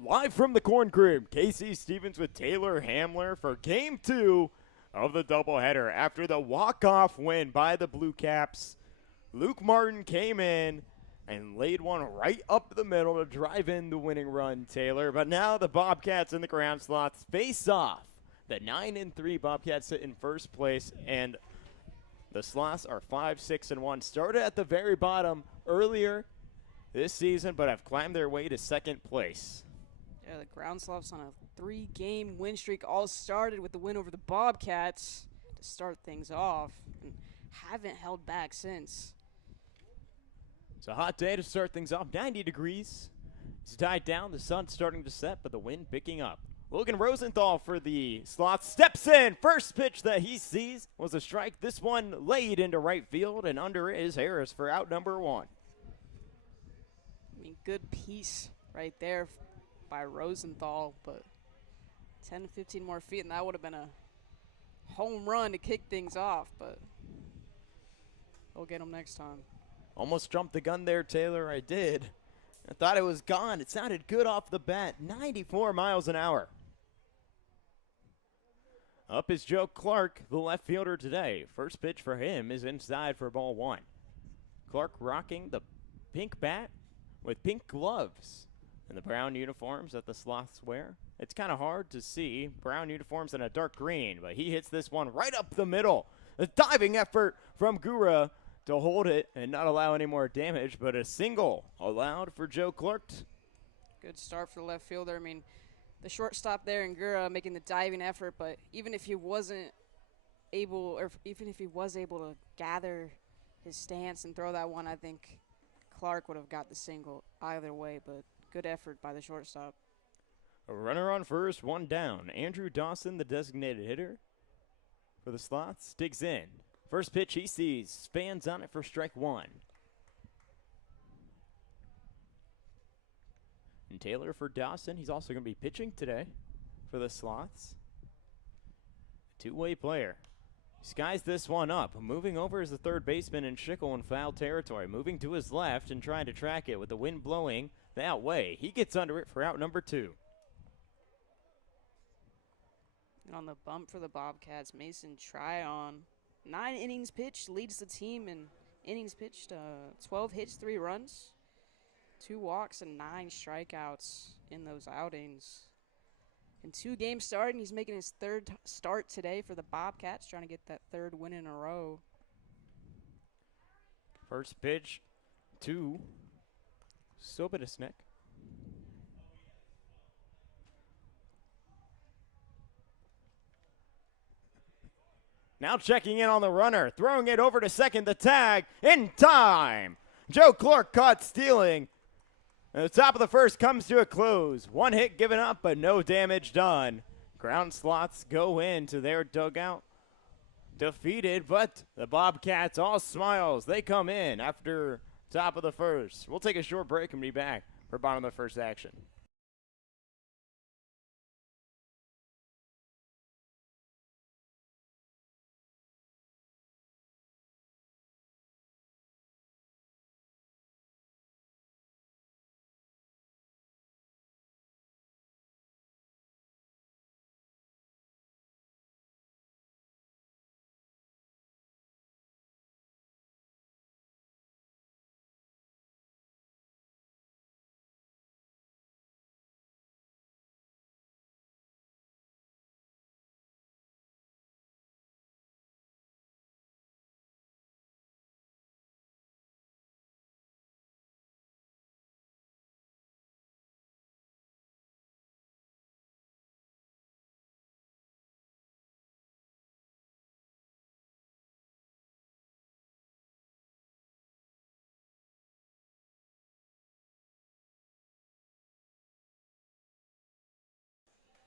Live from the Corn Crib, Casey Stevens with Taylor Hamler for Game 2 of the doubleheader. After the walk-off win by the Blue Caps, Luke Martin came in and laid one right up the middle to drive in the winning run, Taylor. But now the Bobcats and the GroundSloths face off. The 9-3 Bobcats sit in first place, and the Sloths are 5-6-1. Started at the very bottom earlier this season, but have climbed their way to second place. Yeah, the GroundSloths on a 3-game win streak all started with the win over the Bobcats to start things off and haven't held back since. It's a hot day to start things off. 90 degrees. It's died down. The sun's starting to set, but the wind picking up. Logan Rosenthal for the Sloths steps in. First pitch that he sees was a strike. This one laid into right field, and under it is Harris for out number 1. I mean, good piece right there by Rosenthal, but 10 to 15 more feet, and that would have been a home run to kick things off, but we'll get him next time. Almost jumped the gun there, Taylor. I did. I thought it was gone. It sounded good off the bat. 94 miles an hour. Up is Joe Clark, the left fielder today. First pitch for him is inside for ball 1. Clark rocking the pink bat with pink gloves and the brown uniforms that the Sloths wear. It's kind of hard to see brown uniforms in a dark green, but he hits this one right up the middle. A diving effort from Gura to hold it and not allow any more damage, but a single allowed for Joe Clark. Good start for the left fielder. I mean, the shortstop there in Gura making the diving effort, but even if he wasn't able, or even if he was able to gather his stance and throw that one, I think Clark would have got the single either way, but good effort by the shortstop. A runner on first, one down. Andrew Dawson, the designated hitter for the Sloths, digs in. First pitch he sees, spans on it for strike 1. And Taylor for Dawson, he's also going to be pitching today for the Sloths. Two-way player. Skies this one up. Moving over is the third baseman in Schickel in foul territory. Moving to his left and trying to track it with the wind blowing that way. He gets under it for out number 2. And on the bump for the Bobcats, Mason Tryon. 9 innings pitched, leads the team in innings pitched, 12 hits, 3 runs, 2 walks, and 9 strikeouts in those outings. In 2 games starting, he's making his third start today for the Bobcats, trying to get that 3rd win in a row. First pitch to Sobotisnik. Now checking in on the runner, throwing it over to second, the tag, in time. Joe Clark caught stealing. And the top of the first comes to a close. 1 hit given up, but no damage done. GroundSloths go into their dugout defeated, but the Bobcats all smiles. They come in after top of the first. We'll take a short break and be back for bottom of the first action.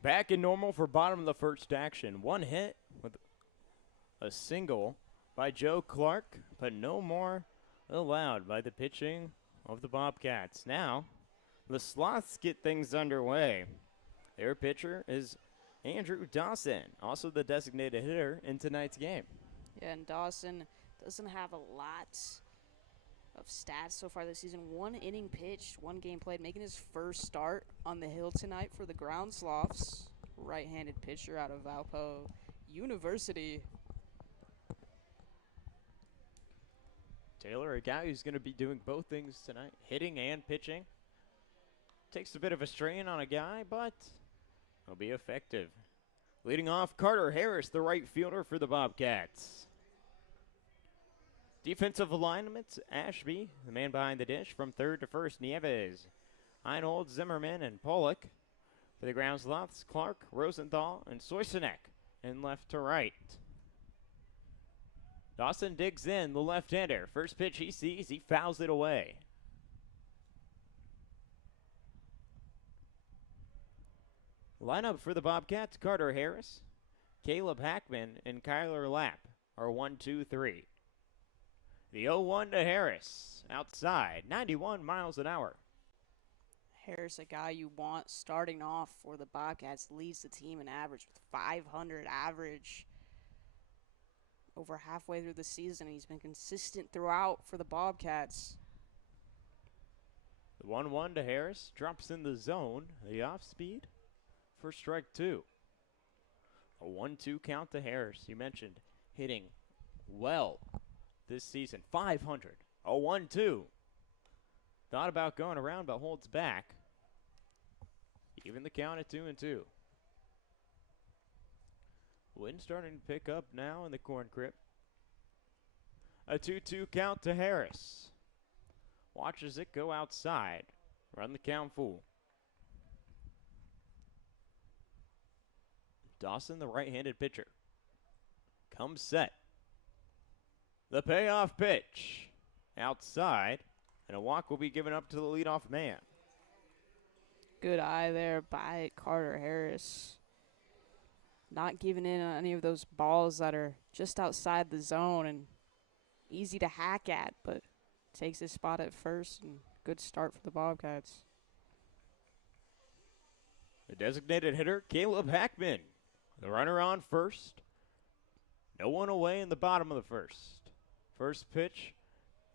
Back in normal for bottom of the first action. 1 hit with a single by Joe Clark, but no more allowed by the pitching of the Bobcats. Now, the Sloths get things underway. Their pitcher is Andrew Dawson, also the designated hitter in tonight's game. Yeah, and Dawson doesn't have a lot of stats so far this season. 1 inning pitched, 1 game played, making his first start on the hill tonight for the GroundSloths. Right-handed pitcher out of Valpo University. Taylor, a guy who's going to be doing both things tonight, hitting and pitching. Takes a bit of a strain on a guy, but he'll be effective. Leading off, Carter Harris, the right fielder for the Bobcats. Defensive alignments, Ashby, the man behind the dish, from third to first, Nieves, Heinold, Zimmerman, and Pollock. For the GroundSloths, Clark, Rosenthal, and Soisenek, and left to right. Dawson digs in, the left-hander. First pitch he sees, he fouls it away. Lineup for the Bobcats, Carter Harris, Caleb Hackman, and Kyler Lapp are 1, 2, 3. The 0-1 to Harris, outside, 91 miles an hour. Harris, a guy you want starting off for the Bobcats, leads the team in average with 500 average over halfway through the season. He's been consistent throughout for the Bobcats. The 1-1 to Harris, drops in the zone, the off speed for strike 2. A 1-2 count to Harris. You mentioned hitting well this season. 500. A 1-2. Thought about going around, but holds back. Even the count at 2-2. Wind starting to pick up now in the corn crib. A 2-2 count to Harris. Watches it go outside. Run the count full. Dawson, the right-handed pitcher, comes set. The payoff pitch outside, and a walk will be given up to the leadoff man. Good eye there by Carter Harris. Not giving in on any of those balls that are just outside the zone and easy to hack at, but takes his spot at first, and good start for the Bobcats. The designated hitter, Caleb Hackman. The runner on first. No one away in the bottom of the first. First pitch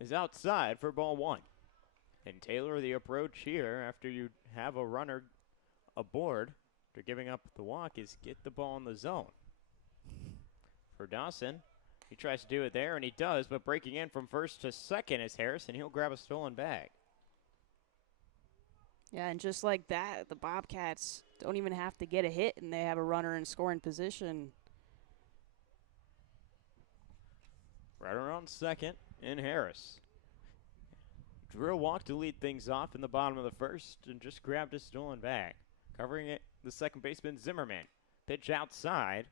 is outside for ball 1. And Taylor, the approach here after you have a runner aboard after giving up the walk is get the ball in the zone. For Dawson, he tries to do it there, and he does, but breaking in from first to second is Harris, and he'll grab a stolen bag. Yeah, and just like that, the Bobcats don't even have to get a hit, and they have a runner in scoring position. Runner on second in Harris. Drew a walk to lead things off in the bottom of the first and just grabbed a stolen bag. Covering it, the second baseman, Zimmerman. Pitch outside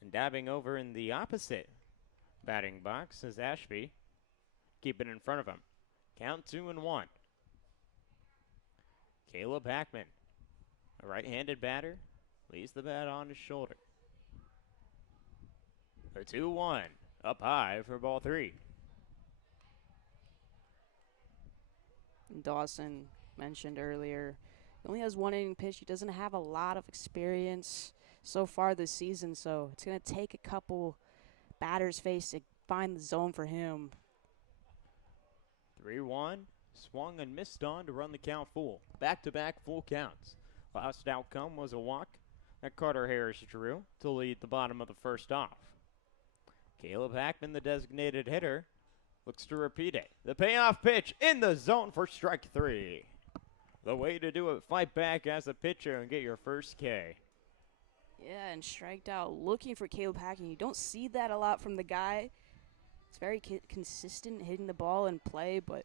and dabbing over in the opposite batting box is Ashby. Keep it in front of him. Count 2-1. Caleb Hackman, a right-handed batter, leaves the bat on his shoulder. A 2-1, up high for ball 3. Dawson mentioned earlier, he only has 1 inning pitch. He doesn't have a lot of experience so far this season, so it's going to take a couple batters face to find the zone for him. 3-1. Swung and missed on to run the count full. Back-to-back full counts. Last outcome was a walk that Carter Harris drew to lead the bottom of the first off. Caleb Hackman, the designated hitter, looks to repeat it. The payoff pitch in the zone for strike 3. The way to do it, fight back as a pitcher and get your first K. Yeah, and striked out looking for Caleb Hackman. You don't see that a lot from the guy. It's very consistent hitting the ball in play, but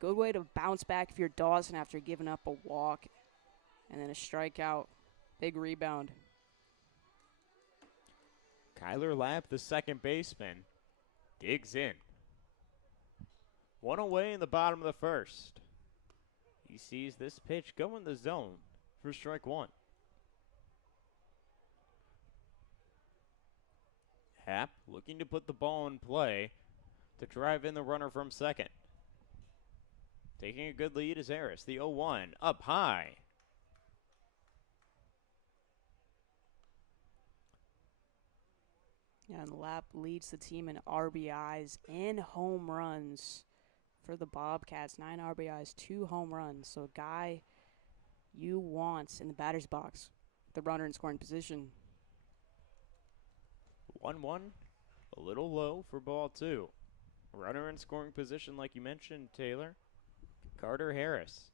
good way to bounce back if you're Dawson after giving up a walk and then a strikeout. Big rebound. Kyler Lapp, the second baseman, digs in. 1 away in the bottom of the first. He sees this pitch go in the zone for strike 1. Happ looking to put the ball in play to drive in the runner from second. Taking a good lead is Harris. The 0-1 up high. Yeah, and Lapp leads the team in RBIs and home runs for the Bobcats. 9 RBIs, 2 home runs. So a guy you want in the batter's box, the runner in scoring position. 1-1, a little low for ball 2. Runner in scoring position, like you mentioned, Taylor. Carter Harris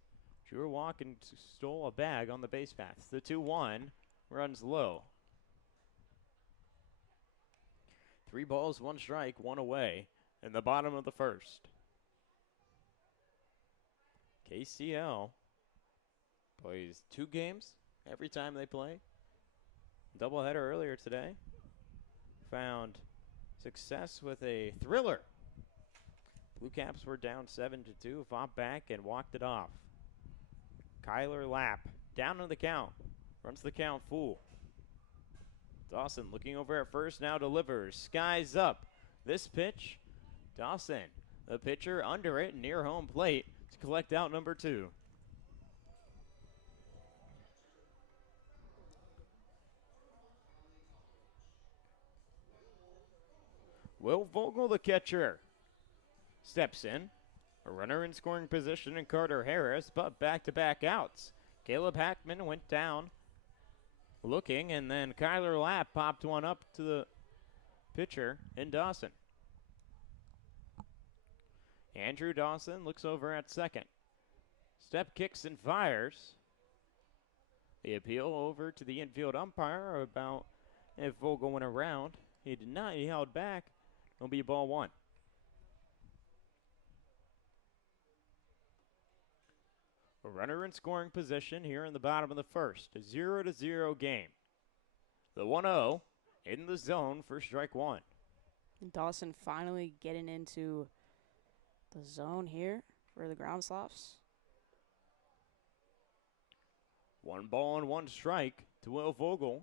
drew a walk and stole a bag on the base paths. The 2-1 runs low. 3 balls, 1 strike, 1 away in the bottom of the first. KCL plays 2 games every time they play. Doubleheader earlier today. Found success with a thriller. Blue Caps were down 7-2, fought back and walked it off. Kyler Lapp down on the count, runs the count full. Dawson looking over at first, now delivers, skies up. This pitch, Dawson, the pitcher under it, near home plate to collect out number 2. Will Vogel, the catcher, steps in. A runner in scoring position in Carter Harris, but back-to-back outs. Caleb Hackman went down looking, and then Kyler Lapp popped one up to the pitcher in Dawson. Andrew Dawson looks over at second. Step kicks and fires. The appeal over to the infield umpire about if Vogel went around. He did not. He held back. It'll be ball 1. A runner in scoring position here in the bottom of the first. A 0-0 game. The 1-0 in the zone for strike 1. And Dawson finally getting into the zone here for the GroundSloths. 1 ball and 1 strike to Will Vogel.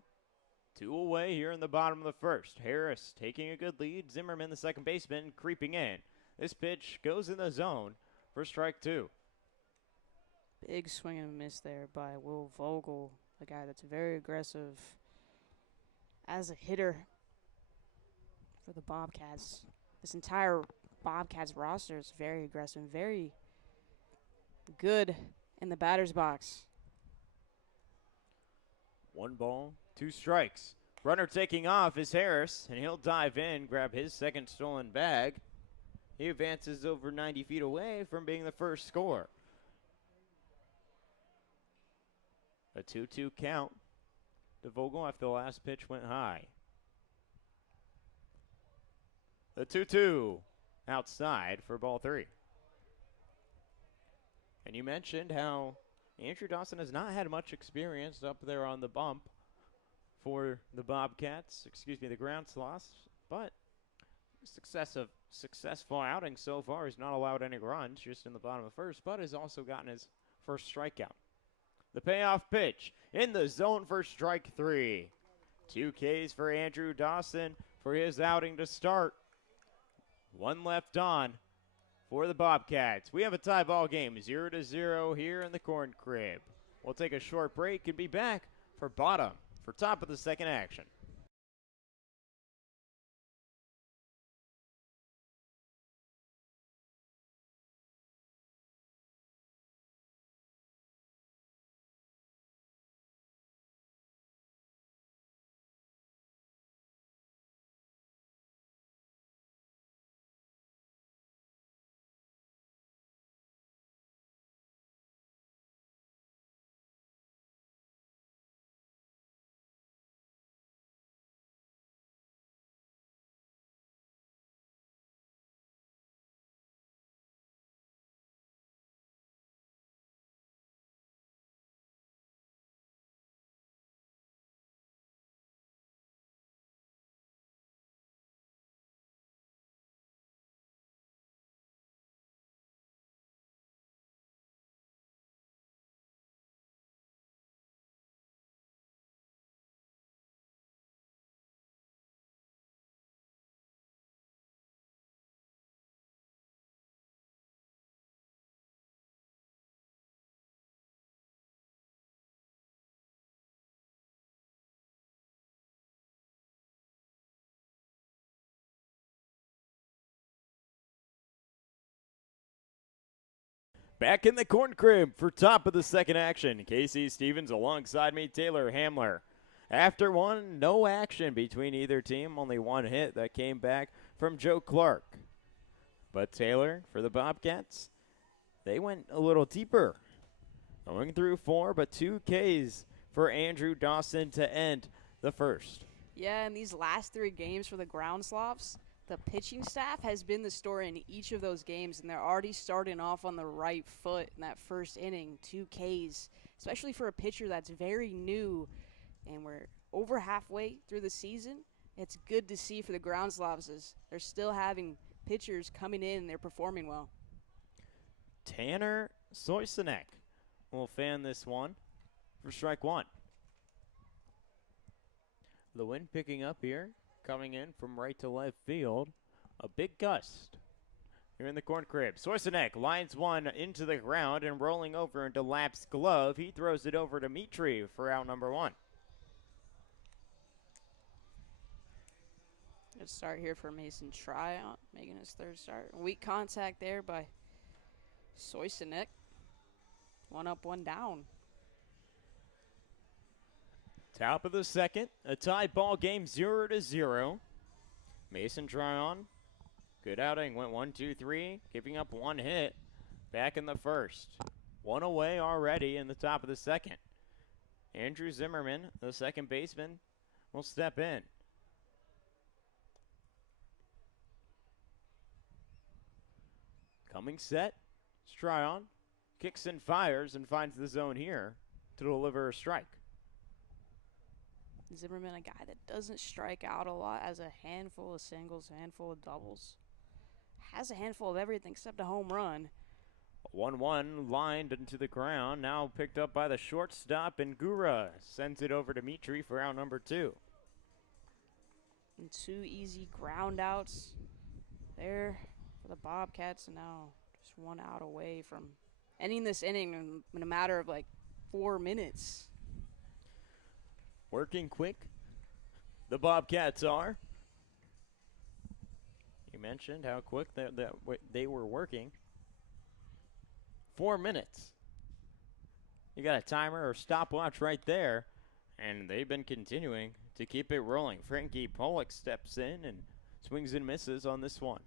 2 away here in the bottom of the first. Harris taking a good lead. Zimmerman, the second baseman, creeping in. This pitch goes in the zone for strike 2. Big swing and miss there by Will Vogel, a guy that's very aggressive as a hitter for the Bobcats. This entire Bobcats roster is very aggressive, very good in the batter's box. 1 ball, 2 strikes. Runner taking off is Harris, and he'll dive in, grab his second stolen bag. He advances over 90 feet away from being the first score. A 2-2 count to Vogel after the last pitch went high. The 2-2 outside for ball 3. And you mentioned how Andrew Dawson has not had much experience up there on the bump for the Bobcats, the GroundSloths, but successful outing so far. He's not allowed any runs, just in the bottom of the first, but has also gotten his first strikeout. The payoff pitch in the zone for strike 3. 2 Ks for Andrew Dawson for his outing to start. 1 left on for the Bobcats. We have a tie ball game, 0-0 here in the Corn Crib. We'll take a short break and be back for top of the second action. Back in the corn crib for top of the second action. KC Stevens alongside me, Taylor Hamler. After one, no action between either team. Only one hit that came back from Joe Clark. But Taylor, for the Bobcats, they went a little deeper. Going through four, but 2 Ks for Andrew Dawson to end the first. Yeah, in these last 3 games for the GroundSloths, the pitching staff has been the story in each of those games, and they're already starting off on the right foot in that first inning. 2 Ks, especially for a pitcher that's very new, and we're over halfway through the season. It's good to see for the GroundSloths as they're still having pitchers coming in and they're performing well. Tanner Soisenek will fan this one for strike one. The wind picking up here, coming in from right to left field. A big gust here in the corn crib. Soisenek lines one into the ground and rolling over into Lap's glove. He throws it over to Mitri for out number 1. Good start here for Mason Tryon, making his 3rd start. Weak contact there by Soisenek. 1 up, 1 down. Top of the second, a tie ball game 0-0. Mason Tryon, good outing, went 1-2-3, giving up 1 hit back in the first. 1 away already in the top of the second. Andrew Zimmerman, the second baseman, will step in. Coming set, Tryon kicks and fires and finds the zone here to deliver a strike. Zimmerman, a guy that doesn't strike out a lot, has a handful of singles, a handful of doubles. Has a handful of everything except a home run. 1-1 lined into the ground, now picked up by the shortstop, and Gura sends it over to Mitri for out number 2. And 2 easy ground outs there for the Bobcats, and now just 1 out away from ending this inning in a matter of like 4 minutes. Working quick, the Bobcats are. You mentioned how quick they were working. 4 minutes. You got a timer or stopwatch right there, and they've been continuing to keep it rolling. Frankie Pollock steps in and swings and misses on this one.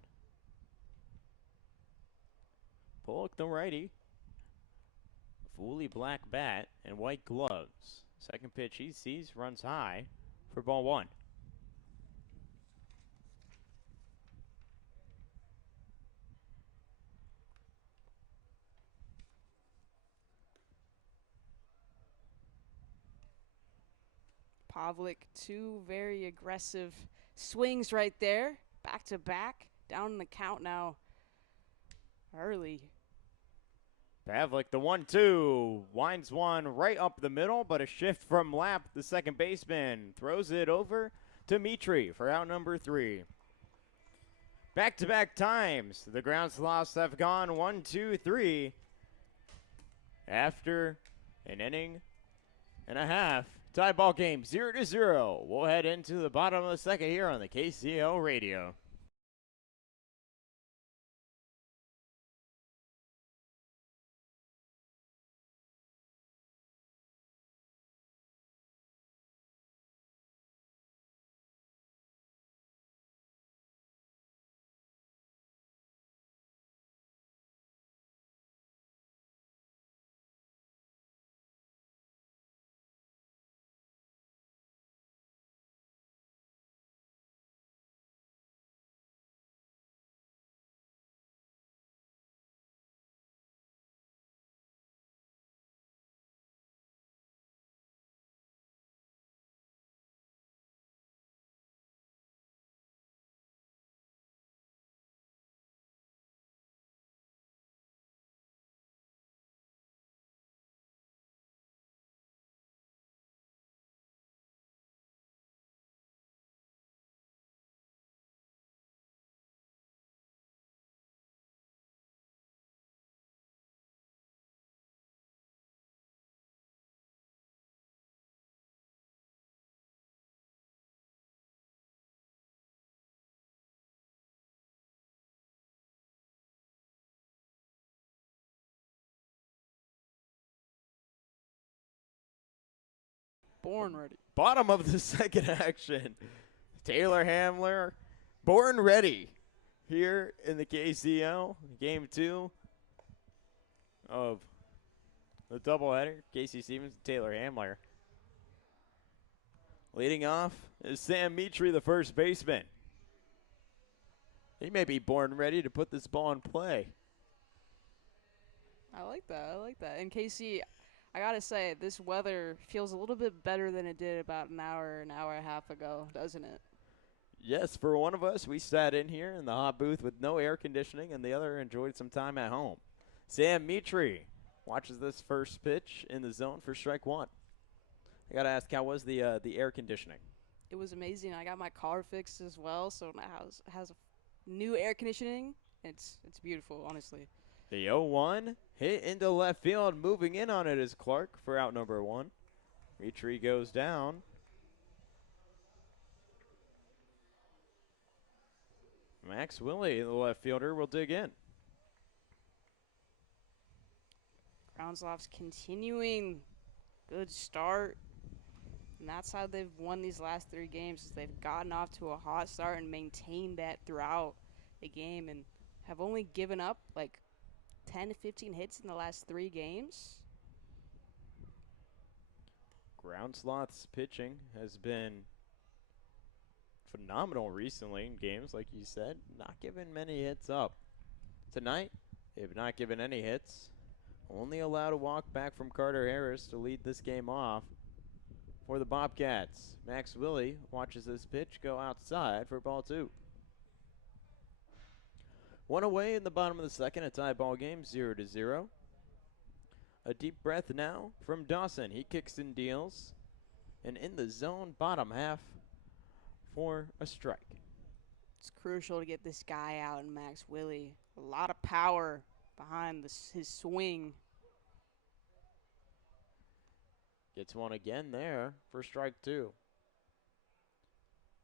Pollock, the righty, fully black bat and white gloves. Second pitch he sees, runs high for ball 1. Pavlik, 2 very aggressive swings right there. Back to back. Down in the count now early. Pavlik, the 1-2, winds one right up the middle, but a shift from Lap, the second baseman, throws it over to Mitri for out number 3. Back-to-back times, the GroundSloths have gone 1-2-3 after an inning and a half. Tie ball game 0-0. We'll head into the bottom of the second here on the KCL radio. Born ready. Bottom of the second action. Taylor Hamler, born ready here in the KCL. Game 2 of the doubleheader. Casey Stevens, Taylor Hamler. Leading off is Sam Mitri, the first baseman. He may be born ready to put this ball in play. I like that. I like that. And KC, I got to say, this weather feels a little bit better than it did about an hour and a half ago, doesn't it? Yes, for one of us, we sat in here in the hot booth with no air conditioning, and the other enjoyed some time at home. Sam Mitri watches this first pitch in the zone for strike one. I got to ask, how was the air conditioning? It was amazing. I got my car fixed as well, so now it has new air conditioning. It's beautiful, honestly. The 0-1 hit into left field. Moving in on it is Clark for out number 1. Mitri goes down. Max Willie, the left fielder, will dig in. GroundSloths continuing. Good start. And that's how they've won these last 3 games, is they've gotten off to a hot start and maintained that throughout the game and have only given up like 10 to 15 hits in the last 3 games. GroundSloths pitching has been phenomenal recently in games, like you said. Not giving many hits up. Tonight, they've not given any hits. Only allowed a walk back from Carter Harris to lead this game off for the Bobcats. Max Willie watches this pitch go outside for ball 2. 1 away in the bottom of the second, a tie ball game, 0-0. A deep breath now from Dawson. He kicks and deals. And in the zone, bottom half for a strike. It's crucial to get this guy out in Max Willie. A lot of power behind his swing. Gets one again there for strike 2.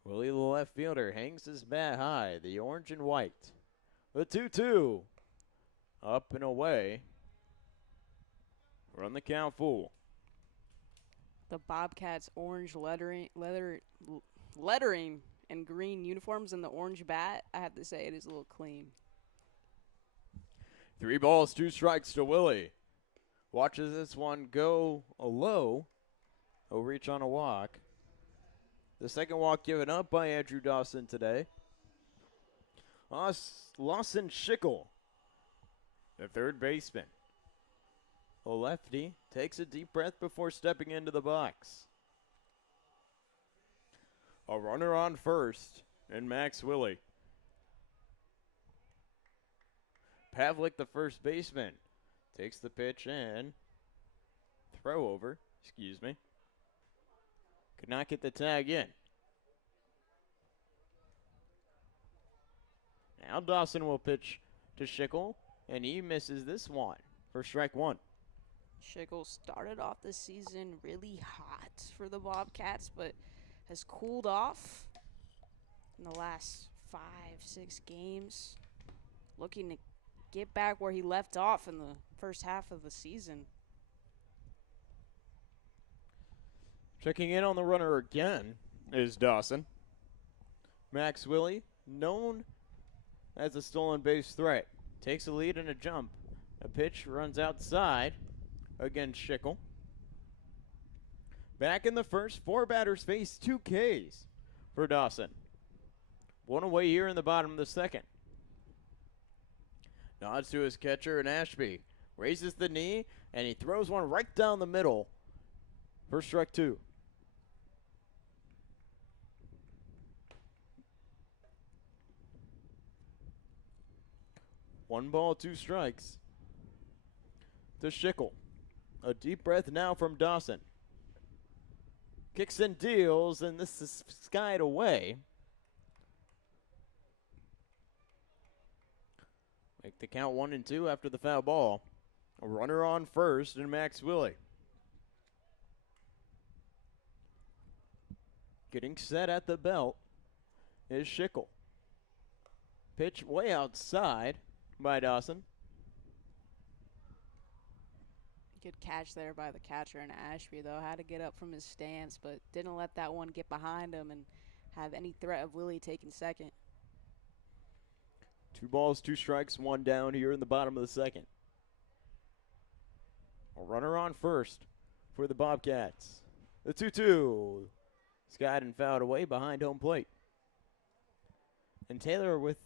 Willie, the left fielder, hangs his bat high, the orange and white. The 2-2, up and away. Run the count full. The Bobcats orange lettering and green uniforms and the orange bat, I have to say it is a little clean. 3 balls, 2 strikes to Willie. Watches this one go low. He'll reach on a walk. The second walk given up by Andrew Dawson today. Lawson Schickel, the third baseman. A lefty takes a deep breath before stepping into the box. A runner on first, and Max Willie. Pavlik, the first baseman, takes the pitch and throw over, Could not get the tag in. Now Dawson will pitch to Schickel, and he misses this one for strike 1. Schickel started off the season really hot for the Bobcats, but has cooled off in the last 5-6 games. Looking to get back where he left off in the first half of the season. Checking in on the runner again is Dawson. Max Willie, known as a stolen base threat, takes a lead and a jump. A pitch runs outside against Schickel. Back in the first, 4 batters face 2 Ks for Dawson. 1 away here in the bottom of the second. Nods to his catcher and Ashby. Raises the knee, and he throws one right down the middle for strike 2. One ball, 2 strikes to Schickel. A deep breath now from Dawson. Kicks and deals, and this is skied away. Make the count 1-2 after the foul ball. A runner on first, and Max Willie. Getting set at the belt is Schickel. Pitch way outside by Dawson. Good catch there by the catcher in Ashby, though. Had to get up from his stance, but didn't let that one get behind him and have any threat of Willie taking second. 2 balls, 2 strikes, 1 down here in the bottom of the second. A runner on first for the Bobcats. The 2-2. Skied and fouled away behind home plate. And Taylor with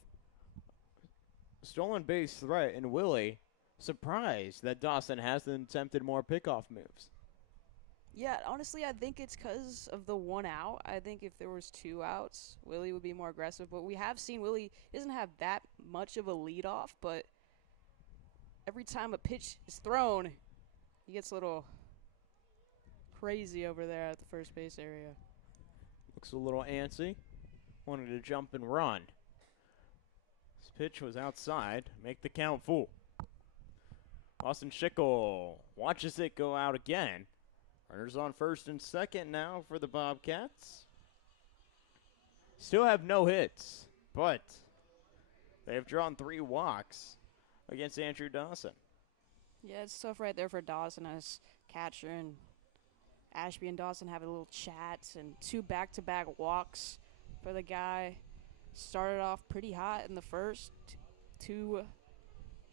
stolen base threat, and Willie surprised that Dawson hasn't attempted more pickoff moves. Yeah, honestly, I think it's because of the 1 out. I think if there was 2 outs, Willie would be more aggressive. But we have seen Willie doesn't have that much of a leadoff, but every time a pitch is thrown, he gets a little crazy over there at the first base area. Looks a little antsy. Wanted to jump and run. This pitch was outside. Make the count full. Austin Schickel watches it go out again. Runners on first and second now for the Bobcats. Still have no hits, but they have drawn 3 walks against Andrew Dawson. Yeah, it's tough right there for Dawson as catcher, and Ashby and Dawson have a little chat, and 2 back-to-back walks for the guy. Started off pretty hot in the first, 2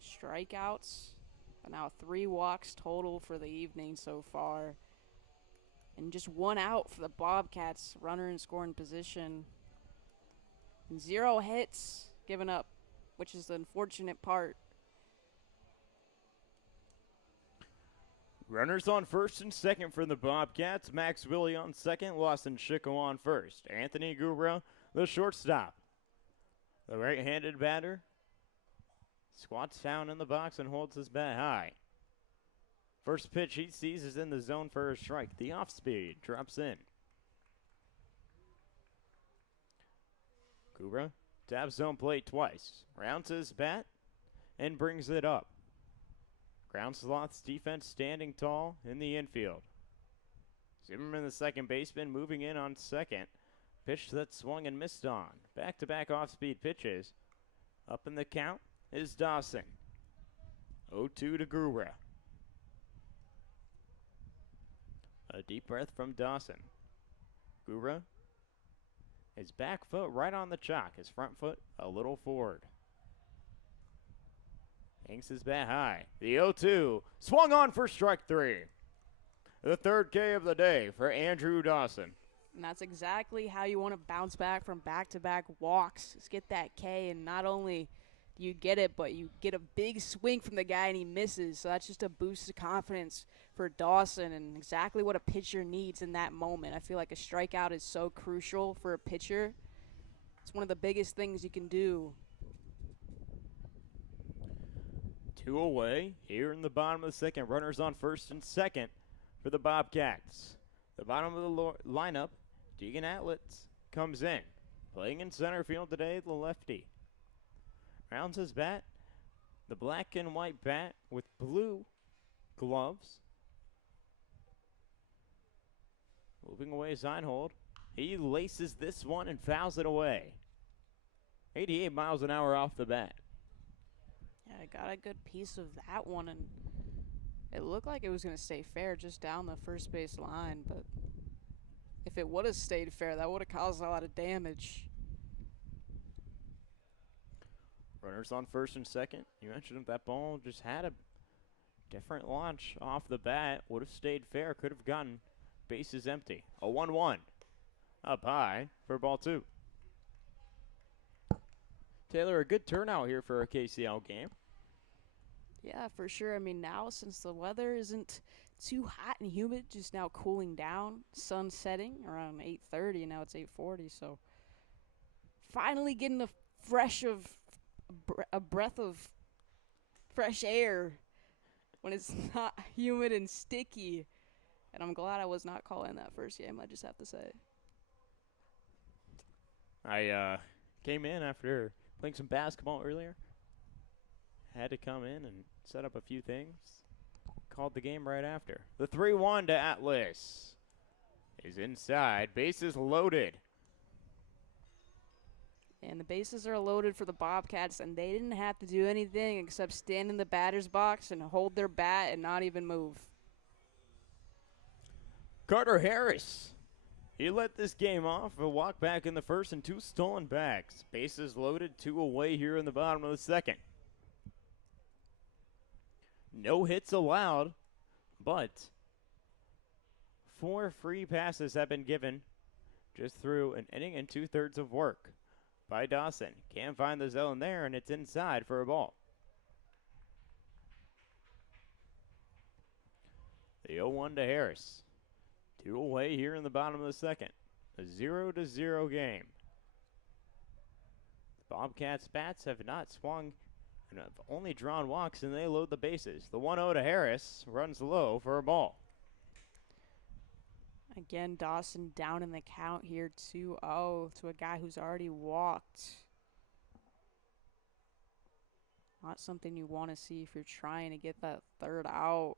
strikeouts, but now 3 walks total for the evening so far. And just 1 out for the Bobcats, runner in scoring position. And 0 hits given up, which is the unfortunate part. Runners on first and second for the Bobcats. Max Willie on second. Lawson Schickel on first. Anthony Gubra, the shortstop. The right-handed batter squats down in the box and holds his bat high. First pitch he sees is in the zone for a strike. The off-speed drops in. Gubra taps zone plate twice. Rounds his bat and brings it up. GroundSloths defense standing tall in the infield. Zimmerman, the second baseman, moving in on second. Pitch that swung and missed on. Back-to-back off-speed pitches. Up in the count is Dawson. 0-2 to Gubra. A deep breath from Dawson. Gubra, his back foot right on the chalk. His front foot a little forward. Hangs his bat high. The 0-2 swung on for strike 3. The 3rd K of the day for Andrew Dawson. And that's exactly how you want to bounce back from back-to-back walks. Just get that K, and not only do you get it, but you get a big swing from the guy and he misses. So that's just a boost of confidence for Dawson and exactly what a pitcher needs in that moment. I feel like a strikeout is so crucial for a pitcher. It's one of the biggest things you can do. 2 away here in the bottom of the second. Runners on first and second for the Bobcats. The bottom of the lineup, Deegan Atlitz comes in. Playing in center field today, the lefty. Rounds his bat. The black and white bat with blue gloves. Moving away Zeinhold. He laces this one and fouls it away. 88 miles an hour off the bat. Yeah, I got a good piece of that one, and it looked like it was going to stay fair just down the first base line, but if it would have stayed fair, that would have caused a lot of damage. Runners on first and second. You mentioned if that ball just had a different launch off the bat, would have stayed fair, could have gotten bases empty. A 1-1 up high for ball 2. Taylor, a good turnout here for a KCL game. Yeah, for sure. I mean, now since the weather isn't too hot and humid, just now cooling down, sun setting around 8:30, and now it's 8:40. So finally getting a breath of fresh air when it's not humid and sticky. And I'm glad I was not calling that first game, I just have to say. I came in after playing some basketball earlier. Had to come in and set up a few things. Called the game right after. The 3-1 to Atlas is inside. Bases loaded. And the bases are loaded for the Bobcats, and they didn't have to do anything except stand in the batter's box and hold their bat and not even move. Carter Harris. He let this game off, a walk back in the first and 2 stolen bags. Bases loaded, 2 away here in the bottom of the second. No hits allowed, but 4 free passes have been given just through an inning and 2/3 of work by Dawson. Can't find the zone there, and it's inside for a ball. The 0-1 to Harris. 2 away here in the bottom of the second. A 0-0 game. The Bobcats bats have not swung and have only drawn walks, and they load the bases. The 1-0 to Harris runs low for a ball. Again, Dawson down in the count here, 2-0 to a guy who's already walked. Not something you want to see if you're trying to get that third out.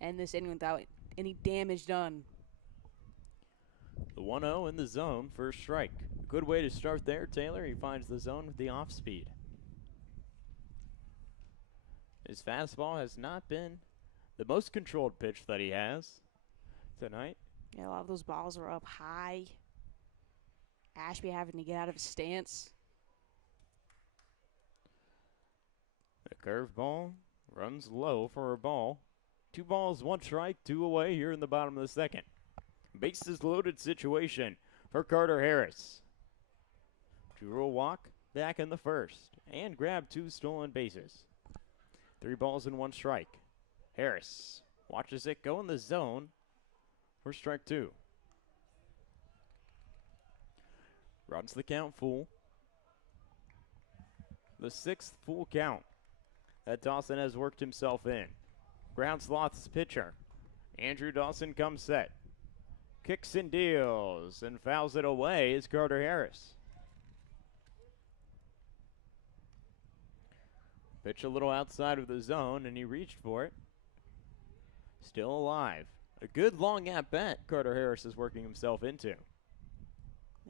End this inning without any damage done. The 1-0 in the zone, first strike. Good way to start there, Taylor. He finds the zone with the off speed. His fastball has not been the most controlled pitch that he has tonight. Yeah, a lot of those balls are up high. Ashby having to get out of his stance. The curveball runs low for a ball. 2 balls, 1 strike, 2 away here in the bottom of the second. Bases loaded situation for Carter Harris. Drew a walk back in the first and grabbed 2 stolen bases. 3 balls and 1 strike. Harris watches it go in the zone for strike 2. Runs the count full. The 6th full count that Dawson has worked himself in. GroundSloths pitcher Andrew Dawson comes set. Kicks and deals and fouls it away is Carter Harris. Pitch a little outside of the zone, and he reached for it. Still alive. A good long at-bat Carter Harris is working himself into.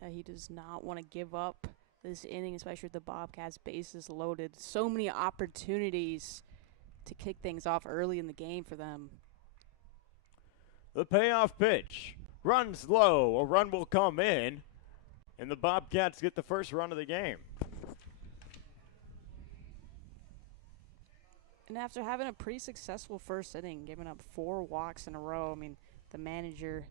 Yeah, he does not want to give up this inning, especially with the Bobcats bases loaded. So many opportunities to kick things off early in the game for them. The payoff pitch runs low. A run will come in, and the Bobcats get the first run of the game. And after having a pretty successful first inning, giving up 4 walks in a row, I mean, the manager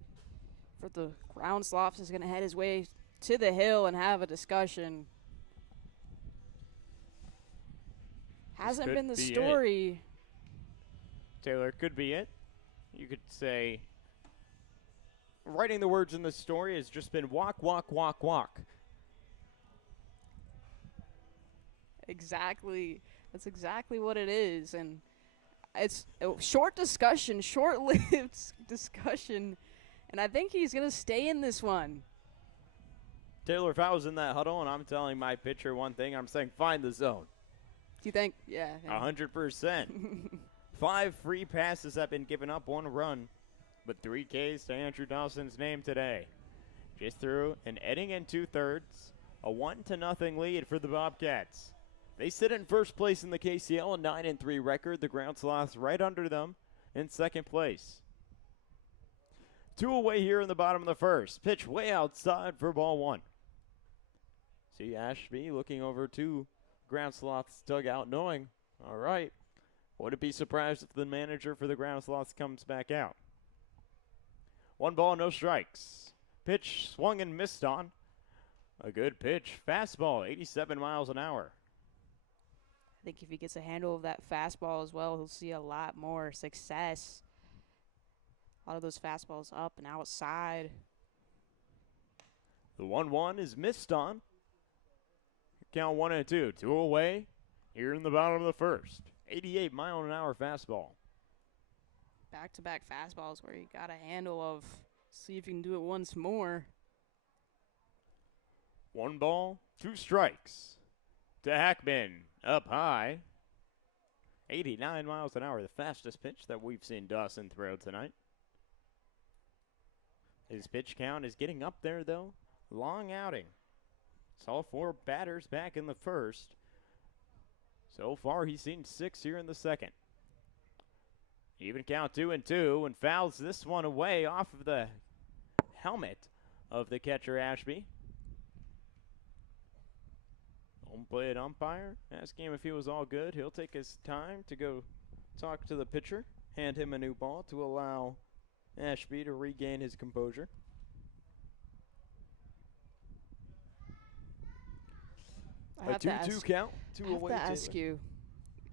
for the GroundSloths is going to head his way to the hill and have a discussion. Hasn't been the story. Taylor, could be it. You could say writing the words in the story has just been walk, walk, walk, walk. Exactly. That's exactly what it is. And it's a short discussion, short-lived discussion. And I think he's going to stay in this one. Taylor, if I was in that huddle and I'm telling my pitcher one thing, I'm saying find the zone. Do you think? Yeah. 100%. 5 free passes have been given up, 1 run, but 3 Ks to Andrew Dawson's name today. Just through an inning and 2/3, a 1-0 lead for the Bobcats. They sit in first place in the KCL, a 9-3 record. The GroundSloths right under them in second place. 2 away here in the bottom of the first. Pitch way outside for ball 1. See Ashby looking over to GroundSloths dugout, knowing, all right, wouldn't be surprised if the manager for the GroundSloths comes back out. 1 ball, no strikes. Pitch swung and missed on. A good pitch. Fastball, 87 miles an hour. I think if he gets a handle of that fastball as well, he'll see a lot more success. A lot of those fastballs up and outside. The 1-1 is missed on. Count 1-2. 2 away here in the bottom of the first. 88-mile-an-hour fastball. Back-to-back fastballs where you got a handle of. See if you can do it once more. 1 ball, 2 strikes. To Hackman, up high. 89 miles an hour, the fastest pitch that we've seen Dawson throw tonight. His pitch count is getting up there, though. Long outing. Saw 4 batters back in the first. So far, he's seen 6 here in the second. Even count 2-2 and fouls this one away off of the helmet of the catcher Ashby. Home plate umpire asking him if he was all good. He'll take his time to go talk to the pitcher, hand him a new ball to allow Ashby to regain his composure. I have A 2-2 count. I have to ask you,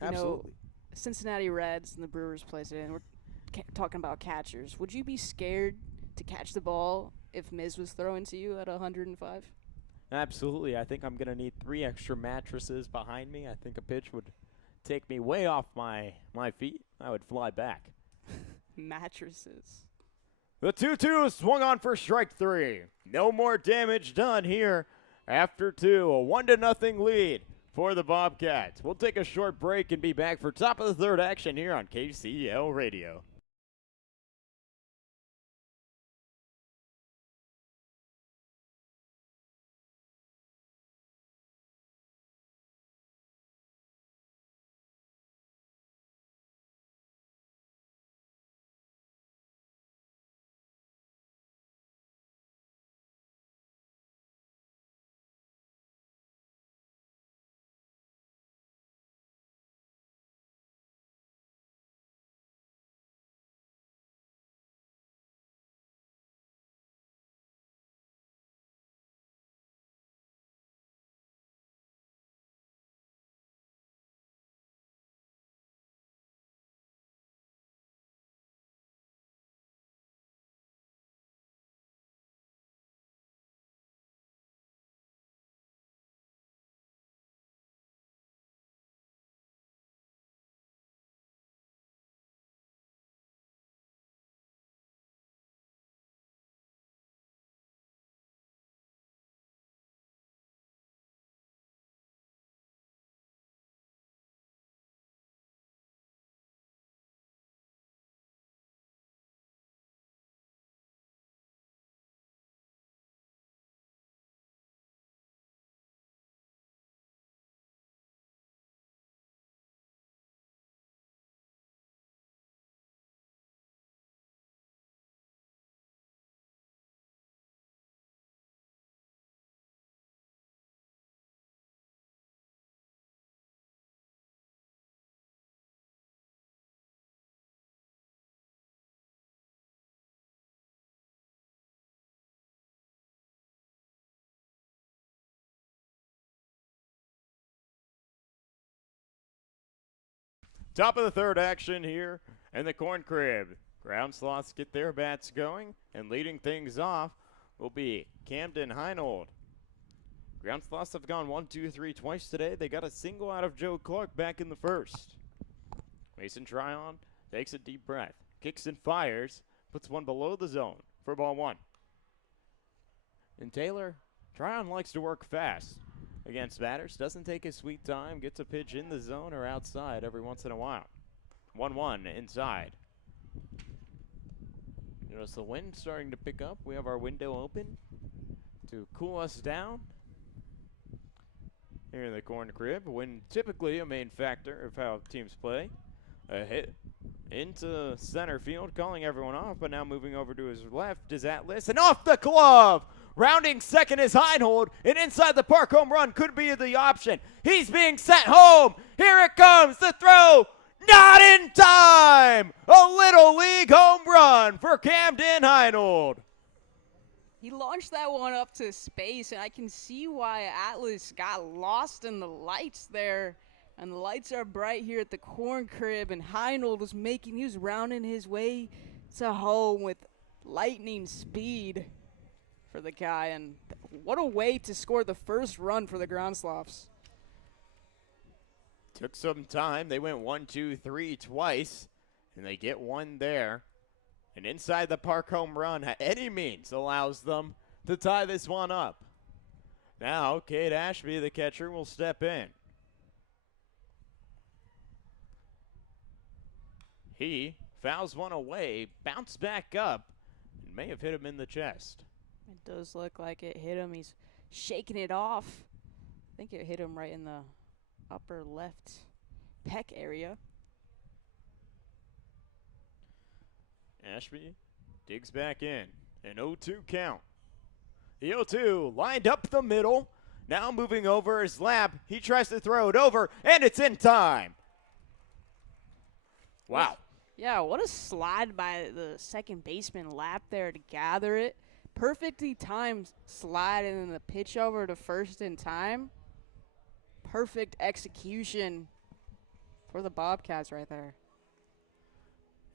Absolutely. Cincinnati Reds and the Brewers plays it in. We're talking about catchers. Would you be scared to catch the ball if Miz was throwing to you at 105? Absolutely. I think I'm going to need 3 extra mattresses behind me. I think a pitch would take me way off my feet. I would fly back. Mattresses. The 2-2 swung on for strike 3. No more damage done here after 2. A 1-0 lead for the Bobcats. We'll take a short break and be back for top of the third action here on KCL Radio. Top of the third action here in the corn crib. GroundSloths get their bats going, and leading things off will be Camden Heinold. GroundSloths have gone 1-2-3 twice today. They got a single out of Joe Clark back in the first. Mason Tryon takes a deep breath, kicks and fires, puts one below the zone for ball 1. And Taylor, Tryon likes to work fast against batters, doesn't take his sweet time, gets a pitch in the zone or outside every once in a while. 1-1 inside. Notice the wind starting to pick up. We have our window open to cool us down here in the corn crib. Wind typically a main factor of how teams play. A hit into center field, calling everyone off, but now moving over to his left is Atlas, and off the glove! Rounding second is Heinold, and inside the park home run could be the option. He's being sent home. Here it comes, the throw, not in time! A Little League home run for Camden Heinold. He launched that one up to space, and I can see why Atlas got lost in the lights there. And the lights are bright here at the corn crib, and Heinold he was rounding his way to home with lightning speed for the guy. And what a way to score the first run for the GroundSloths. Took some time. They went 1-2-3 twice, and they get one there. And inside the park home run, at any means, allows them to tie this one up. Now, Cade Ashby, the catcher, will step in. He fouls one away, bounced back up, and may have hit him in the chest. It does look like it hit him. He's shaking it off. I think it hit him right in the upper left pec area. Ashby digs back in. An 0-2 count. The 0-2 lined up the middle. Now moving over his lap. He tries to throw it over, and it's in time. Wow. Yeah, what a slide by the second baseman lap there to gather it. Perfectly timed slide and then the pitch over to first in time. Perfect execution for the Bobcats right there.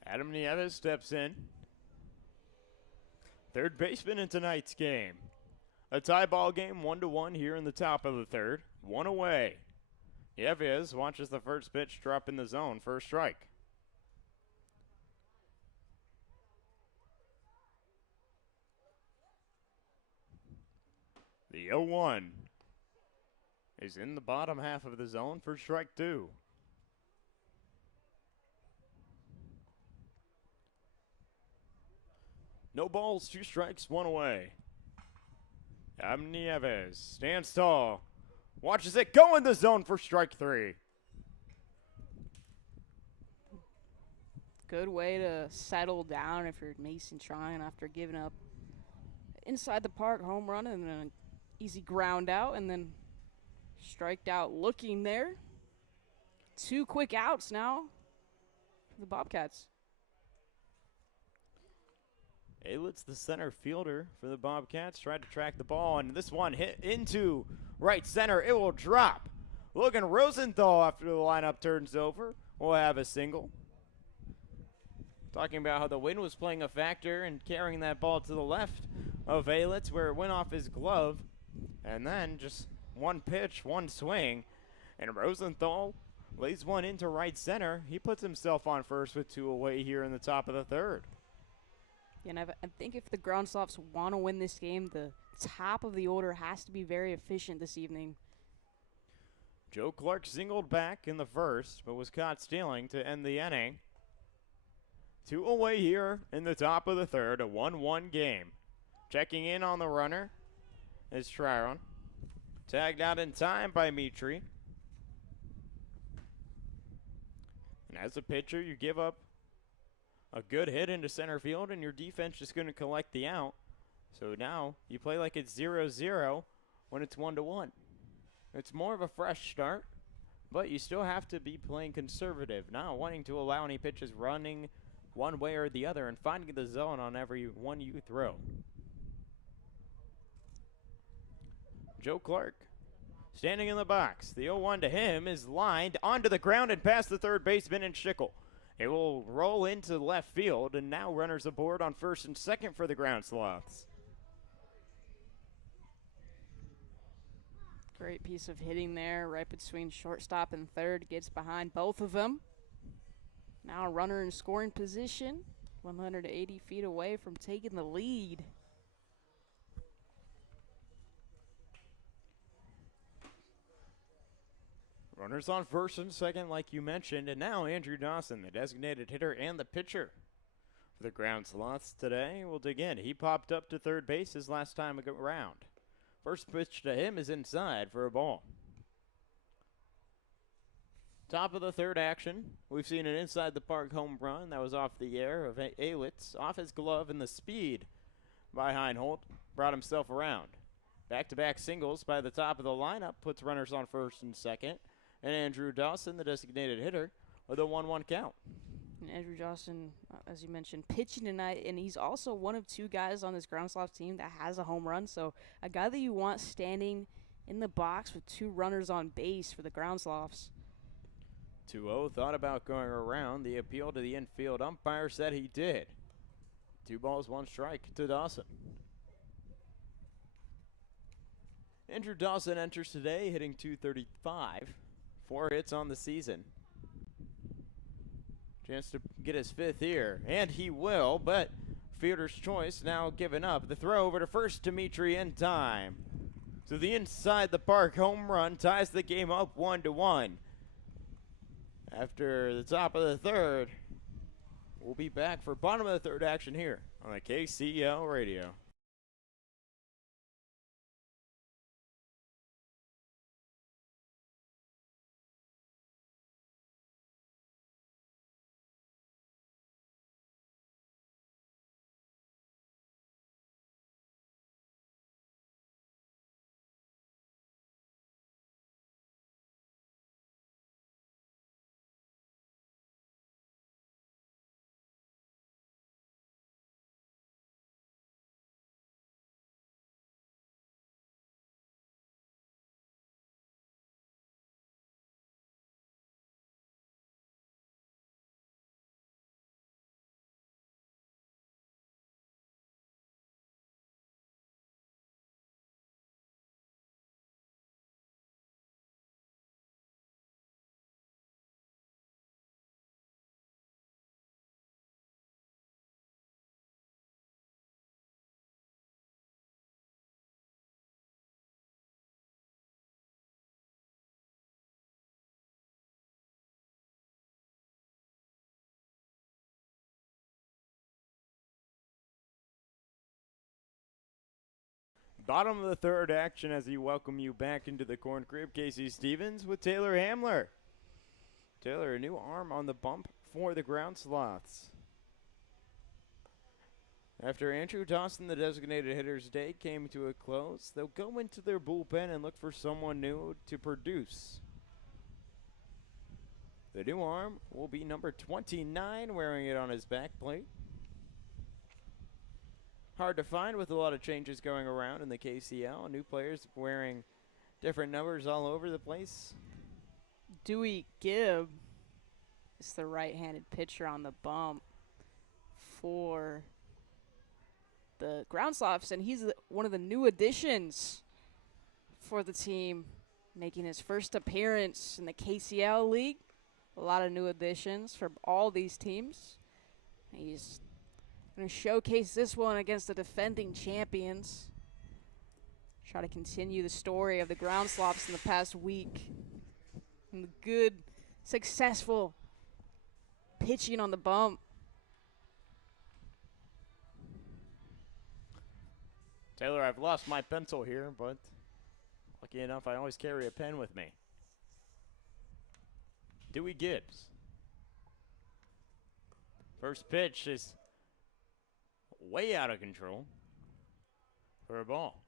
Adam Nieves steps in. Third baseman in tonight's game. A tie ball game, 1-1 here in the top of the third. One away. Nieves watches the first pitch drop in the zone for a strike. The 0-1 is in the bottom half of the zone for strike two. No balls, 2 strikes, 1 away. Adam Nieves stands tall, watches it go in the zone for strike 3. Good way to settle down if you're Mason trying after giving up inside the park home run and then an easy ground out and then striked out looking there. 2 quick outs now for the Bobcats. Aylitz, the center fielder for the Bobcats, tried to track the ball, and this one hit into right center. It will drop. Logan Rosenthal, after the lineup turns over, will have a single. Talking about how the wind was playing a factor and carrying that ball to the left of Aylitz, where it went off his glove. And then just one pitch, one swing, and Rosenthal lays one into right center. He puts himself on first with 2 away here in the top of the third. And I think if the GroundSloths want to win this game, the top of the order has to be very efficient this evening. Joe Clark singled back in the first, but was caught stealing to end the inning. 2 away here in the top of the third, a 1-1 game. Checking in on the runner is Tryon. Tagged out in time by Mitri. And as a pitcher, you give up a good hit into center field, and your defense is going to collect the out. So now you play like it's 0-0 when it's 1-1. It's more of a fresh start, but you still have to be playing conservative, not wanting to allow any pitches running one way or the other and finding the zone on every one you throw. Joe Clark standing in the box. The 0-1 to him is lined onto the ground and past the third baseman and Schickel. It will roll into left field, and now runners aboard on first and second for the GroundSloths. Great piece of hitting there, right between shortstop and third. Gets behind both of them. Now a runner in scoring position, 180 feet away from taking the lead. Runners on first and second, like you mentioned, and now Andrew Dawson, the designated hitter and the pitcher for the GroundSloths today, will dig in. He popped up to third base his last time around. First pitch to him is inside for a ball. Top of the third action, we've seen an inside the park home run that was off the air of Aylitz, off his glove, and the speed by Heinholt brought himself around. Back-to-back singles by the top of the lineup puts runners on first and second. And Andrew Dawson, the designated hitter, with a 1-1 count. And Andrew Dawson, as you mentioned, pitching tonight, and he's also one of 2 guys on this GroundSloths team that has a home run. So a guy that you want standing in the box with 2 runners on base for the GroundSloths. 2-0, thought about going around. The appeal to the infield umpire said he did. 2 balls, 1 strike to Dawson. Andrew Dawson enters today hitting .235. 4 hits on the season. Chance to get his 5th here, and he will, but fielder's choice now given up. The throw over to first, Dimitri in time. So the inside the park home run ties the game up 1-1. After the top of the third, we'll be back for bottom of the third action here on the KCL radio. Bottom of the third action as we welcome you back into the corn crib. Casey Stevens with Taylor Hamler. Taylor, a new arm on the bump for the GroundSloths. After Andrew Dawson, the designated hitter's day, came to a close, they'll go into their bullpen and look for someone new to produce. The new arm will be number 29, wearing it on his back plate. Hard to find with a lot of changes going around in the KCL. New players wearing different numbers all over the place. Dewey Gibb is the right-handed pitcher on the bump for the GroundSloths, and he's one of the new additions for the team, making his first appearance in the KCL League. A lot of new additions for all these teams. He's going to showcase this one against the defending champions. Try to continue the story of the GroundSloths in the past week. And the good, successful pitching on the bump. Taylor, I've lost my pencil here, but lucky enough, I always carry a pen with me. Dewey Gibbs. First pitch is way out of control for a ball.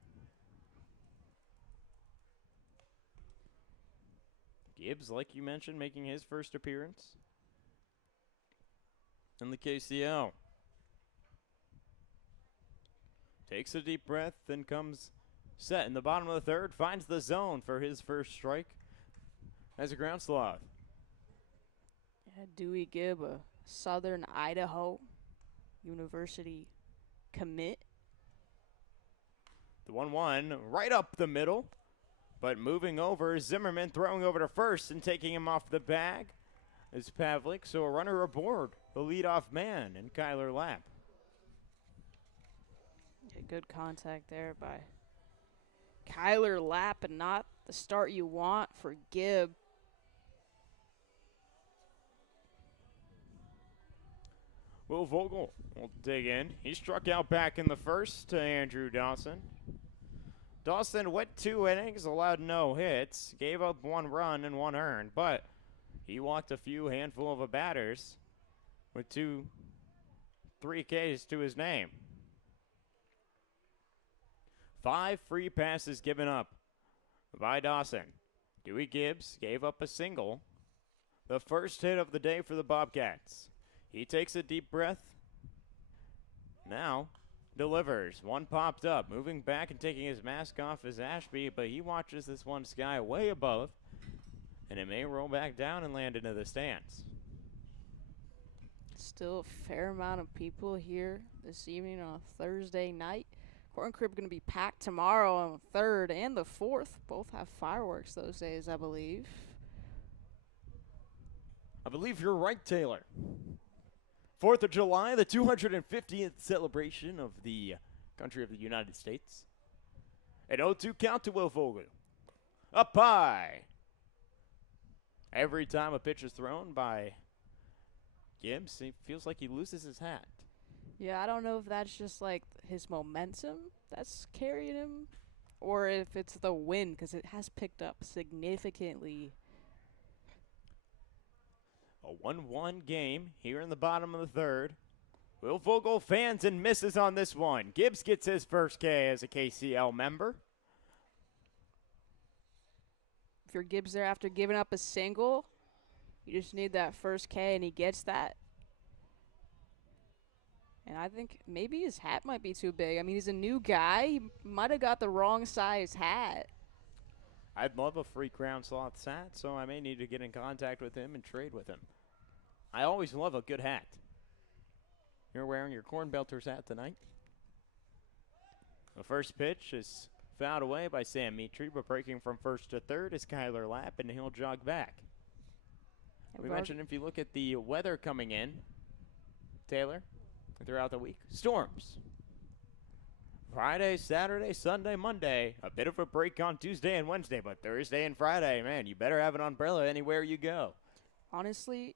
Gibbs, like you mentioned, making his first appearance in the KCL. Takes a deep breath, then comes set in the bottom of the third, finds the zone for his first strike as a GroundSloth. Yeah, Dewey Gibb, a Southern Idaho University commit. The 1-1 right up the middle, but moving over, Zimmerman throwing over to first and taking him off the bag is Pavlik, so a runner aboard the leadoff man and Kyler Lapp. Yeah, good contact there by Kyler Lapp, and not the start you want for Gibb. Will Vogel will dig in. He struck out back in the first to Andrew Dawson. Dawson went 2 innings, allowed no hits, gave up 1 run and 1 earned, but he walked a few handful of batters with 3 Ks to his name. 5 free passes given up by Dawson. Dewey Gibbs gave up a single, the first hit of the day for the Bobcats. He takes a deep breath, now delivers. One popped up, moving back and taking his mask off is Ashby, but he watches this one sky way above, and it may roll back down and land into the stands. Still a fair amount of people here this evening on a Thursday night. Corn Crib going to be packed tomorrow on the 3rd and the 4th. Both have fireworks those days, I believe. I believe you're right, Taylor. 4th of July, the 250th celebration of the country of the United States. An 0-2 count to Will Vogel. Up high. Every time a pitch is thrown by Gibbs, he feels like he loses his hat. Yeah, I don't know if that's just like his momentum that's carrying him, or if it's the wind, because it has picked up significantly. A 1-1 game here in the bottom of the 3rd. Will Vogel fans and misses on this one. Gibbs gets his first K as a KCL member. If you're Gibbs there after giving up a single, you just need that first K, and he gets that. And I think maybe his hat might be too big. I mean, he's a new guy. He might have got the wrong size hat. I'd love a free GroundSloths hat, so I may need to get in contact with him and trade with him. I always love a good hat. You're wearing your Corn Belters hat tonight. The first pitch is fouled away by Sam Mitri, but breaking from first to third is Kyler Lapp, and he'll jog back. We mentioned if you look at the weather coming in, Taylor, throughout the week, storms. Friday, Saturday, Sunday, Monday. A bit of a break on Tuesday and Wednesday, but Thursday and Friday, man, you better have an umbrella anywhere you go. Honestly,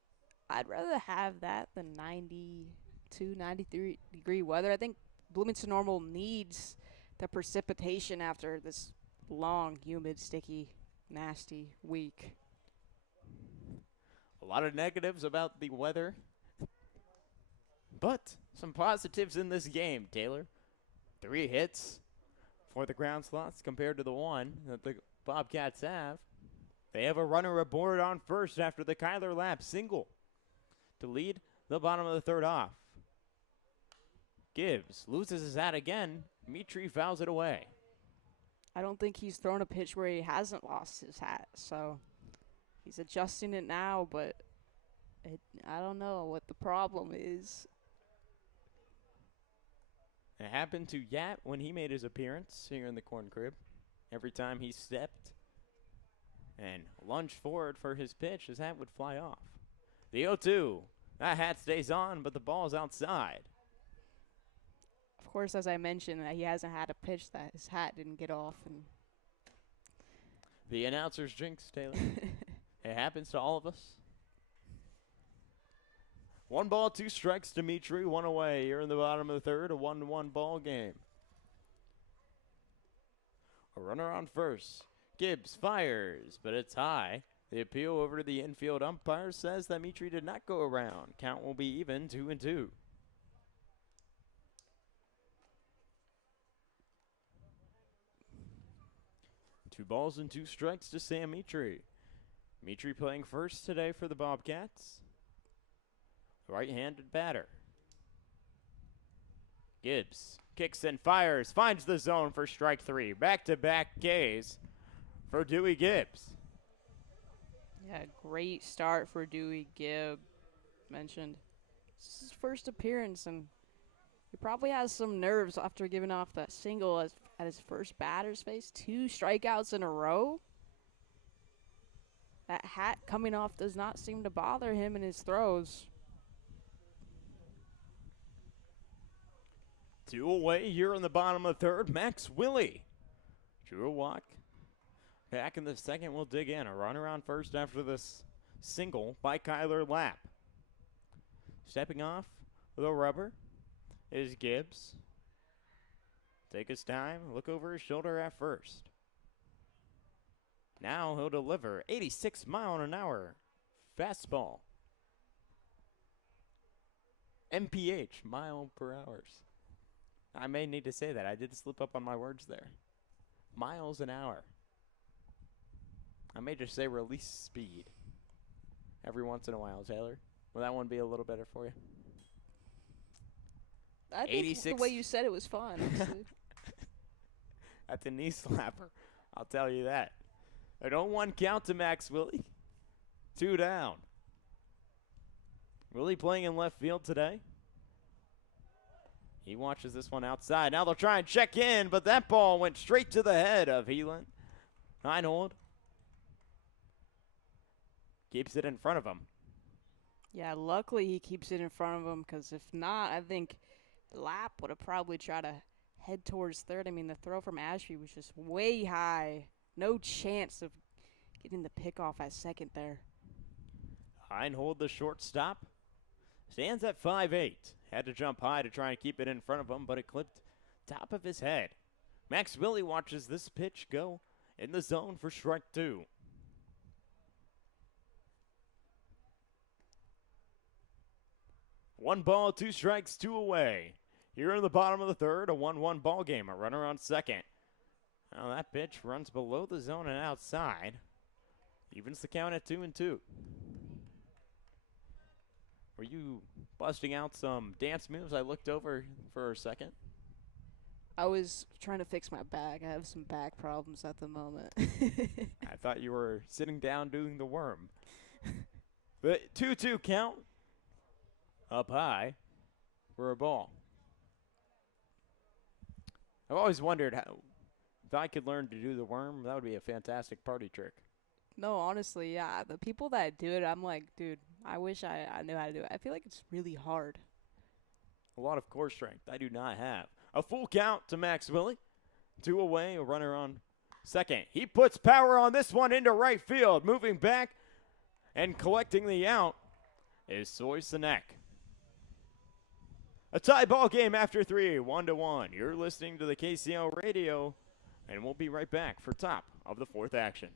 I'd rather have that than 92, 93 degree weather. I think Bloomington Normal needs the precipitation after this long, humid, sticky, nasty week. A lot of negatives about the weather, but some positives in this game, Taylor. 3 hits for the GroundSloths compared to the 1 that the Bobcats have. They have a runner aboard on first after the Kyler Lap single to lead the bottom of the 3rd off. Gibbs loses his hat again. Mitri fouls it away. I don't think he's thrown a pitch where he hasn't lost his hat, so he's adjusting it now, but I don't know what the problem is. It happened to Yat when he made his appearance here in the corn crib. Every time he stepped and lunged forward for his pitch, his hat would fly off. The 0-2. That hat stays on, but the ball's outside. Of course, as I mentioned, that he hasn't had a pitch that his hat didn't get off. And the announcer's jinx, Taylor. It happens to all of us. 1 ball, 2 strikes to Mitri, 1 away here in the bottom of the 3rd, a 1-1 ball game. A runner on first. Gibbs fires, but it's high. The appeal over to the infield umpire says that Mitri did not go around. Count will be even, 2-2. Two balls and 2 strikes to Sam Mitri. Mitri playing first today for the Bobcats. Right-handed batter. Gibbs kicks and fires, finds the zone for strike 3. Back-to-back Ks for Dewey Gibbs. yeah, great start for Dewey Gibb. Mentioned this is his first appearance, and he probably has some nerves after giving off that single at his first batter's face. 2 strikeouts in a row. That hat coming off does not seem to bother him in his throws. 2 away here in the bottom of the 3rd. Max Willie drew a walk. Back in the 2nd, we'll dig in. A runner on first after this single by Kyler Lap. Stepping off the rubber is Gibbs. Take his time, look over his shoulder at first. Now he'll deliver 86 mile-an-hour fastball. MPH, mile per hour. I may need to say that. I did slip up on my words there. Miles an hour. I may just say release speed every once in a while, Taylor. Will that one be a little better for you? I think 86. the way you said it was fun. That's a knee slapper. I'll tell you that. A 0-1 count to Max Willie. 2 down. Willie playing in left field today. He watches this one outside. Now they'll try and check in, but that ball went straight to the head of Heelan. Heinold keeps it in front of him. Yeah, luckily he keeps it in front of him, because if not, I think Lap would have probably tried to head towards 3rd. I mean, the throw from Ashby was just way high. No chance of getting the pick off at 2nd there. Heinold, the shortstop, stands at 5'8". Had to jump high to try and keep it in front of him, but it clipped top of his head. Max Willie watches this pitch go in the zone for strike 2. One ball, 2 strikes, 2 away. Here in the bottom of the 3rd, a 1-1 ball game. A runner on 2nd. Now that pitch runs below the zone and outside. Evens the count at 2-2. Were you busting out some dance moves? I looked over for a second. I was trying to fix my back. I have some back problems at the moment. I thought you were sitting down doing the worm. But 2-2 count. Up high for a ball. I've always wondered how, if I could learn to do the worm, that would be a fantastic party trick. No, honestly, yeah. The people that do it, I'm like, dude, I wish I knew how to do it. I feel like it's really hard. A lot of core strength I do not have. A full count to Max Willie. 2 away, a runner on 2nd. He puts power on this one into right field. Moving back and collecting the out is Soy Sinek. A tie ball game after 3, 1-1. You're listening to the KCL radio, and we'll be right back for top of the 4th action.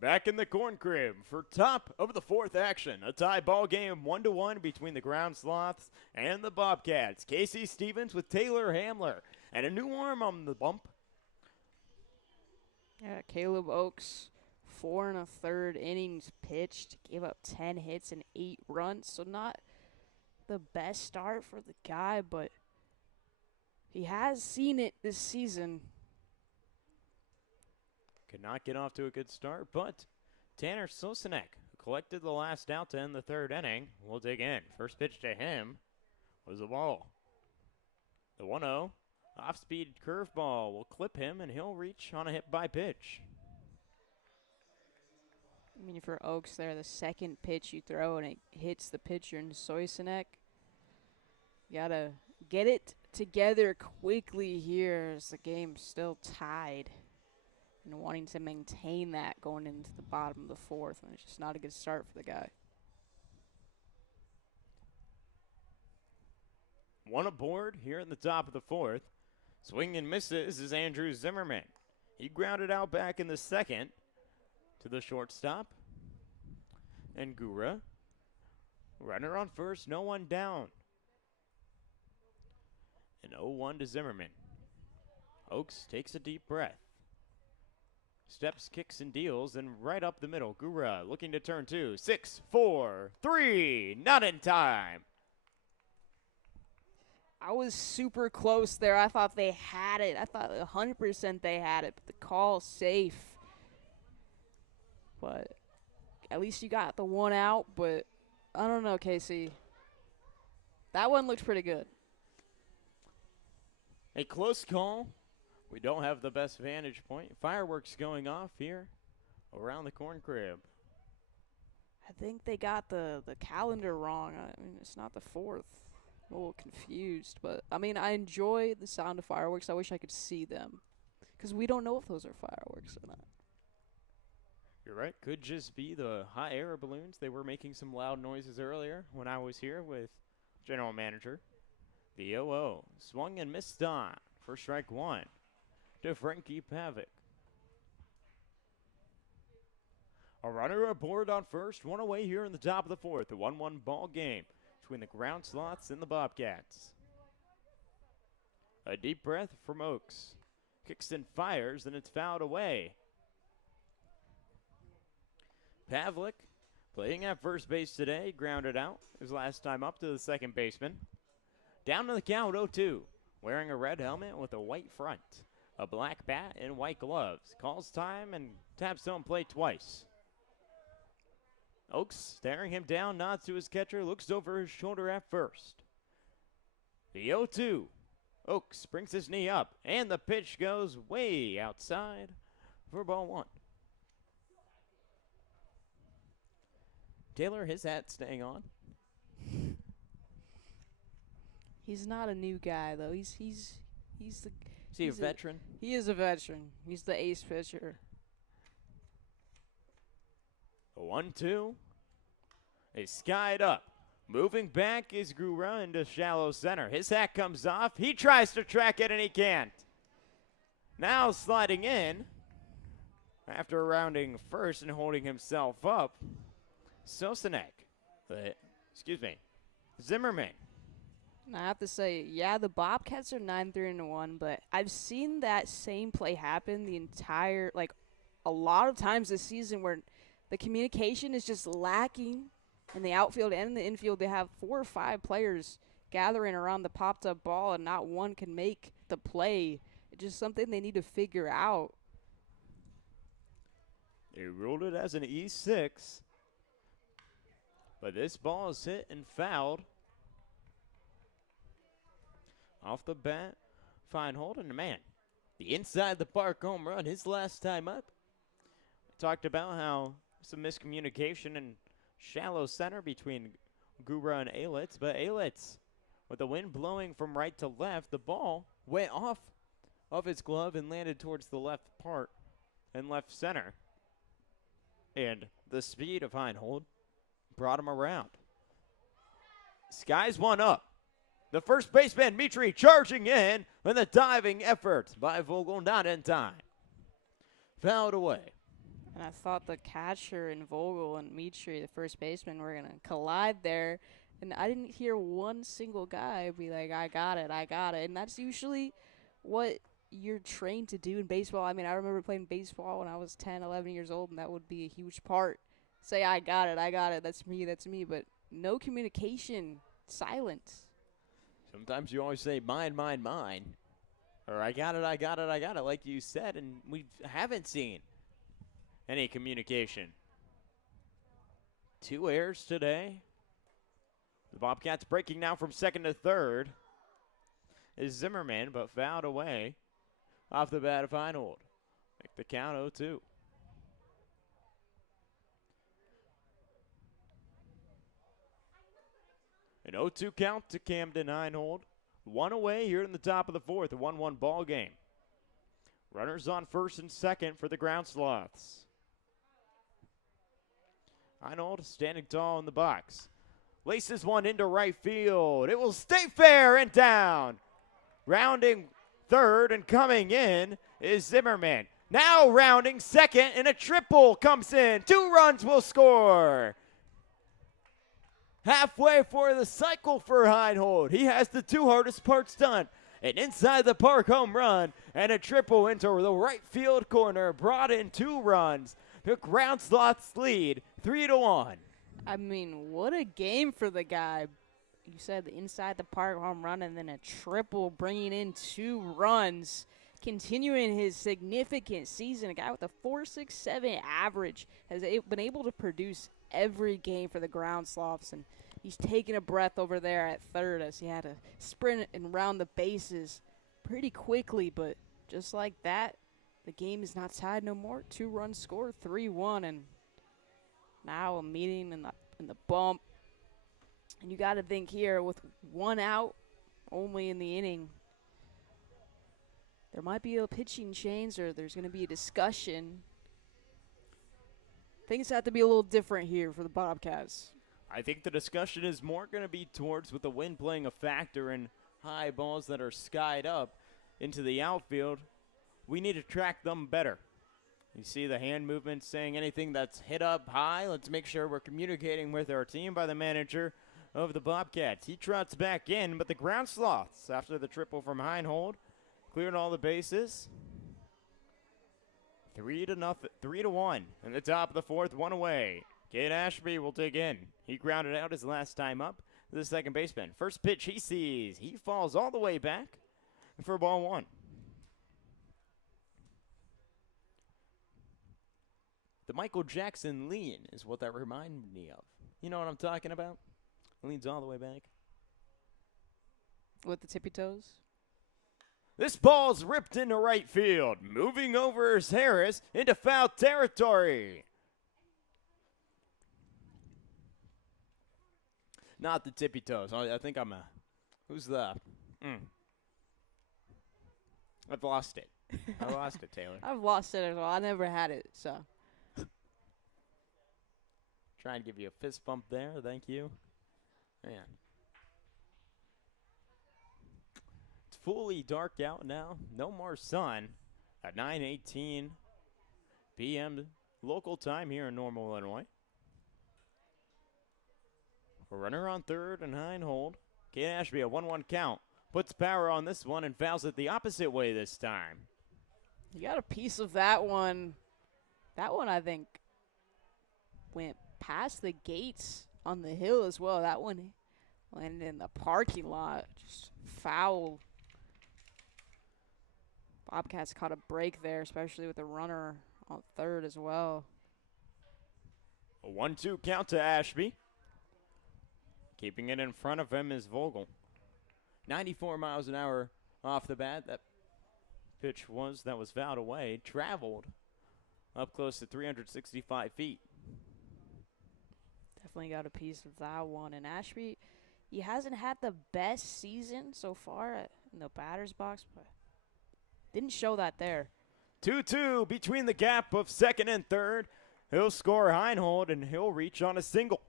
Back in the corn crib for top of the 4th action. A tie ball game 1-1 between the GroundSloths and the Bobcats. Casey Stevens with Taylor Hamler. And a new arm on the bump. Yeah, Caleb Oaks, 4 1/3 innings pitched, gave up 10 hits and 8 runs. So not the best start for the guy, but he has seen it this season. Could not get off to a good start, but Tanner Sosanek, who collected the last out to end the 3rd inning, will dig in. First pitch to him was a ball. The 1-0 off-speed curveball will clip him, and he'll reach on a hit by pitch. I mean, for Oaks there, the second pitch you throw and it hits the pitcher in Soysanek. You gotta get it together quickly here as the game's still tied. And wanting to maintain that going into the bottom of the 4th, and it's just not a good start for the guy. One aboard here in the top of the 4th. Swing and misses is Andrew Zimmerman. He grounded out back in the 2nd to the shortstop. And Gura, runner on first, no one down. An 0-1 to Zimmerman. Oaks takes a deep breath. Steps, kicks, and deals, and right up the middle. Gura looking to turn 2. 6, 4, 3, not in time. I was super close there. I thought they had it. I thought 100% they had it, but the call's safe. But at least you got the one out, but I don't know, Casey. That one looked pretty good. A close call. We don't have the best vantage point. Fireworks going off here around the corn crib. I think they got the calendar wrong. I mean, it's not the 4th. I'm a little confused, but I mean, I enjoy the sound of fireworks. I wish I could see them because we don't know if those are fireworks or not. You're right. Could just be the hot air balloons. They were making some loud noises earlier when I was here with General Manager. The 0-0 swung and missed on for strike 1 to Frankie Pavic. A runner aboard on first, one away here in the top of the 4th. A 1-1 ball game between the GroundSloths and the Bobcats. A deep breath from Oaks. Kicks and fires, and it's fouled away. Pavlik, playing at first base today, grounded out his last time up to the second baseman. Down to the count, 0-2. Wearing a red helmet with a white front, a black bat, and white gloves. Calls time and taps home plate twice. Oaks staring him down, nods to his catcher, looks over his shoulder at first. The 0-2. Oaks brings his knee up, and the pitch goes way outside for ball one. Taylor, his hat staying on. He's not a new guy though. He's the. Is he a veteran? He is a veteran. He's the ace pitcher. 1-2. They skied up. Moving back is Gura into shallow center. His hat comes off. He tries to track it and he can't. Now sliding in after rounding first and holding himself up. Sosanek. Zimmerman. And I have to say, yeah, the Bobcats are 9-3-1, but I've seen that same play happen a lot of times this season where the communication is just lacking in the outfield and in the infield. They have 4 or 5 players gathering around the popped up ball and not one can make the play. It's just something they need to figure out. They ruled it as an E6, but this ball is hit and fouled. Off the bat, fine hold, and man, the inside the park home run, his last time up. Talked about how some miscommunication and shallow center between Gura and Aelitz, but Aelitz, with the wind blowing from right to left, the ball went off of his glove and landed towards the left part and left center. And the speed of Heinhold brought him around. Skies one up. The first baseman, Mitri, charging in, and the diving effort by Vogel not in time. Fouled away. And I thought the catcher and Vogel and Mitri, the first baseman, were going to collide there. And I didn't hear one single guy be like, I got it. And that's usually what you're trained to do in baseball. I mean, I remember playing baseball when I was 10, 11 years old, and that would be a huge part. Say, I got it. That's me. But no communication, silence. Sometimes you always say, mine. Or I got it, like you said, and we haven't seen any communication. 2 errors today. The Bobcats breaking now from second to third is Zimmerman, but fouled away off the bat of Feinhold. Make the count 0-2. An 0-2 count to Camden Heinhold. 1 away here in the top of the fourth, a 1-1 ball game. Runners on first and second for the GroundSloths. Heinhold standing tall in the box. Laces one into right field. It will stay fair and down. Rounding third and coming in is Zimmerman. Now rounding second, and a triple comes in. 2 runs will score. Halfway for the cycle for Heinhold. He has the 2 hardest parts done. An inside the park home run and a triple into the right field corner. Brought in 2 runs. The GroundSloths lead 3-1. I mean, what a game for the guy. You said the inside the park home run and then a triple bringing in 2 runs. Continuing his significant season. A guy with a 4.67 average has been able to produce every game for the GroundSloths, and he's taking a breath over there at third as he had to sprint and round the bases pretty quickly, but just like that, the game is not tied no more. 2 runs scored, 3-1, and now a meeting in the bump. And you got to think here with 1 out only in the inning, there might be a pitching change or there's going to be a discussion. Things have to be a little different here for the Bobcats. I think the discussion is more going to be towards with the wind playing a factor in high balls that are skied up into the outfield. We need to track them better. You see the hand movement saying anything that's hit up high, let's make sure we're communicating with our team by the manager of the Bobcats. He trots back in, but the GroundSloths, after the triple from Heinhold, cleared all the bases. 3-1 in the top of the fourth, one away. Cade Ashby will dig in. He grounded out his last time up to the second baseman. First pitch he sees. He falls all the way back for ball one. The Michael Jackson lean is what that reminded me of. You know what I'm talking about? Leans all the way back. With the tippy toes? This ball's ripped into right field. Moving over is Harris into foul territory. Not the tippy toes. I think I'm a... Who's the... I've lost it. I lost it, Taylor. I've lost it as well. I never had it, so. Trying to give you a fist bump there. Thank you. Man. It's fully dark out now. No more sun at 9:18 p.m. local time here in Normal, Illinois. A runner on third and high and hold. Cade Ashby, a 1-1 count. Puts power on this one and fouls it the opposite way this time. You got a piece of that one. That one, I think, went past the gates on the hill as well. That one landed in the parking lot. Just foul. Bobcats caught a break there, especially with the runner on third as well. A 1-2 count to Ashby. Keeping it in front of him is Vogel. 94 miles an hour off the bat. That pitch was fouled away. Traveled up close to 365 feet. Definitely got a piece of that one. And Ashby, he hasn't had the best season so far in the batter's box, but didn't show that there. 2-2 between the gap of second and third. He'll score Heinhold, and he'll reach on a single.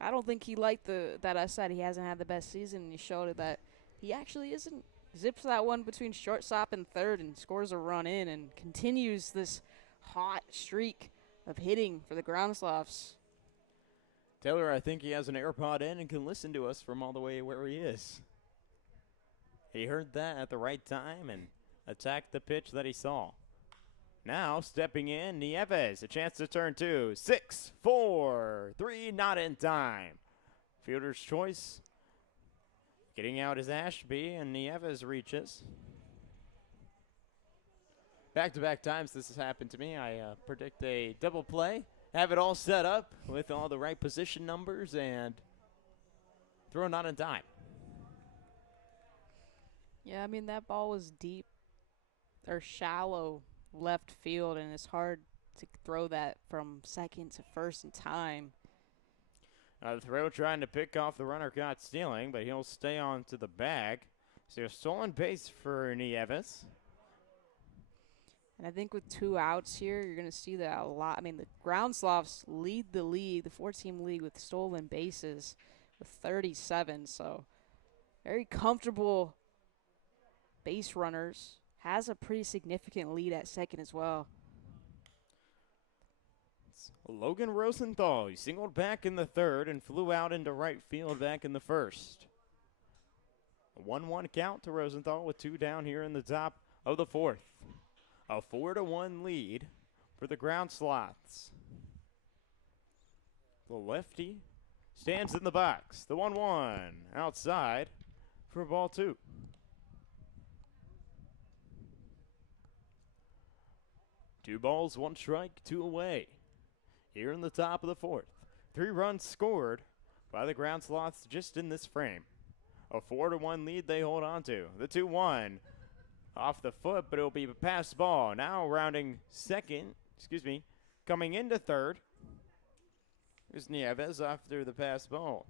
I don't think he liked that I said he hasn't had the best season, and he showed it that he actually isn't. Zips that one between shortstop and third and scores a run in and continues this hot streak of hitting for the GroundSloths. Taylor, I think he has an AirPod in and can listen to us from all the way where he is. He heard that at the right time and attacked the pitch that he saw. Now stepping in, Nieves, a chance to turn two. 6, 4, 3, not in time. Fielder's choice. Getting out is Ashby, and Nieves reaches. Back-to-back times this has happened to me. I predict a double play, have it all set up with all the right position numbers, and throw not in time. Yeah, I mean, that ball was deep or shallow left field, and it's hard to throw that from second to first in time. The throw trying to pick off the runner caught stealing, but he'll stay on to the bag. So a stolen base for Nieves. And I think with 2 outs here, you're going to see that a lot. I mean, the GroundSloths lead the league, the 4-team league, with stolen bases with 37. So very comfortable base runners. Has a pretty significant lead at second as well. It's Logan Rosenthal. He singled back in the third and flew out into right field back in the first. A 1-1 count to Rosenthal with 2 down here in the top of the fourth. A 4-1 lead for the GroundSloths. The lefty stands in the box. The 1-1 outside for ball 2. Two balls, 1 strike, 2 away. Here in the top of the fourth. 3 runs scored by the GroundSloths just in this frame. A 4-1 lead they hold on to. The 2-1 off the foot, but it'll be a pass ball. Now rounding coming into third. Here's Nieves after the pass ball.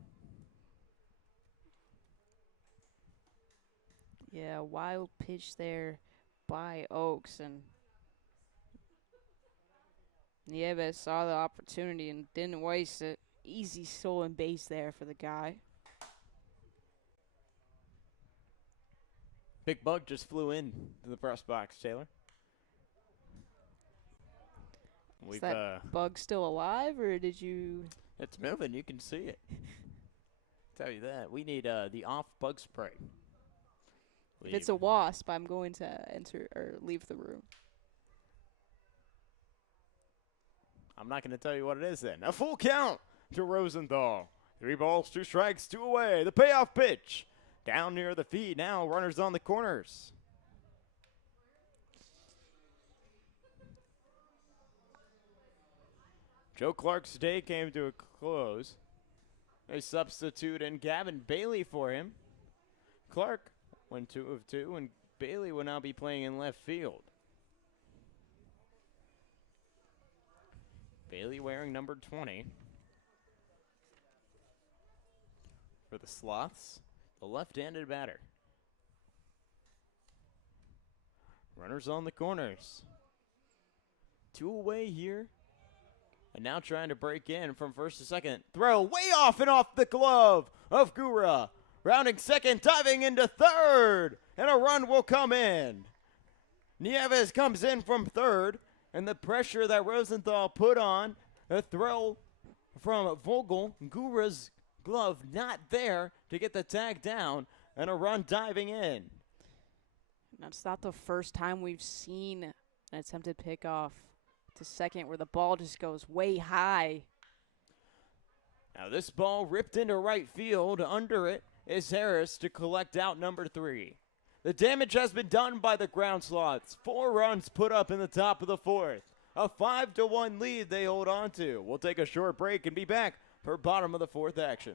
Yeah, wild pitch there by Oaks, and Nieves saw the opportunity and didn't waste it. Easy stolen base there for the guy. Big Bug just flew in to the press box, Taylor. Is that bug still alive, or did you? It's moving. You can see it. Tell you that. We need the off bug spray. If it's a wasp, I'm going to enter or leave the room. I'm not going to tell you what it is then. A full count to Rosenthal. 3 balls, 2 strikes, 2 away. The payoff pitch. Down near the feet now. Runners on the corners. Joe Clark's day came to a close. They substitute in Gavin Bailey for him. Clark went 2 of 2, and Bailey will now be playing in left field. Bailey wearing number 20 for the Sloths, the left-handed batter. Runners on the corners. 2 away here. And now trying to break in from first to second. Throw way off and off the glove of Gura. Rounding second, diving into third. And a run will come in. Nieves comes in from third. And the pressure that Rosenthal put on, a throw from Vogel, Gura's glove not there to get the tag down, and a run diving in. That's not the first time we've seen an attempted pickoff to second where the ball just goes way high. Now this ball ripped into right field. Under it is Harris to collect out number 3. The damage has been done by the GroundSloths. 4 runs put up in the top of the 4th. A 5-1 lead they hold on to. We'll take a short break and be back for bottom of the 4th action.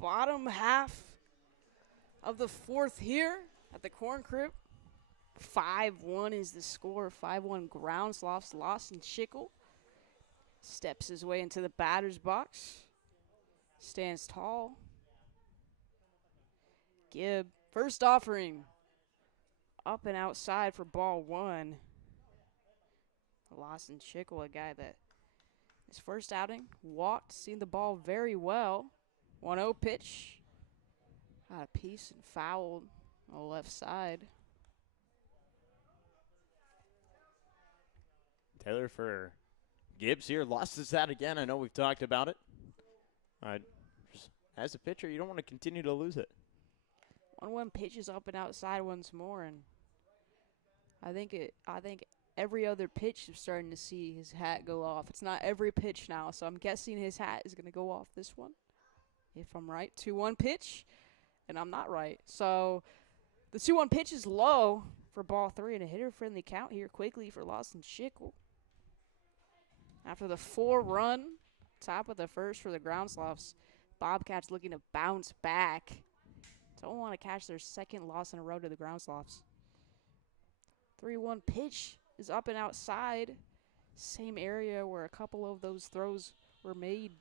Bottom half of the 4th here at the Corn Crib. 5-1 is the score. 5-1 GroundSloths. Lawson Schickel steps his way into the batter's box. Stands tall. Gibb, first offering. Up and outside for ball 1. Lawson Schickel, a guy that his first outing walked, seen the ball very well. 1-0 pitch. Got a piece and fouled on the left side. Taylor for Gibbs here. Lost his hat again. I know we've talked about it. Just as a pitcher, you don't want to continue to lose it. 1-1 pitches up and outside once more, and I think every other pitch is starting to see his hat go off. It's not every pitch now, so I'm guessing his hat is going to go off this one. If I'm right, 2-1 pitch, and I'm not right. So the 2-1 pitch is low for ball 3, and a hitter-friendly count here quickly for Lawson Schickel. After the 4-run top of the first for the GroundSloths, Bobcats looking to bounce back. Don't want to catch their second loss in a row to the GroundSloths. 3-1 pitch is up and outside. Same area where a couple of those throws were made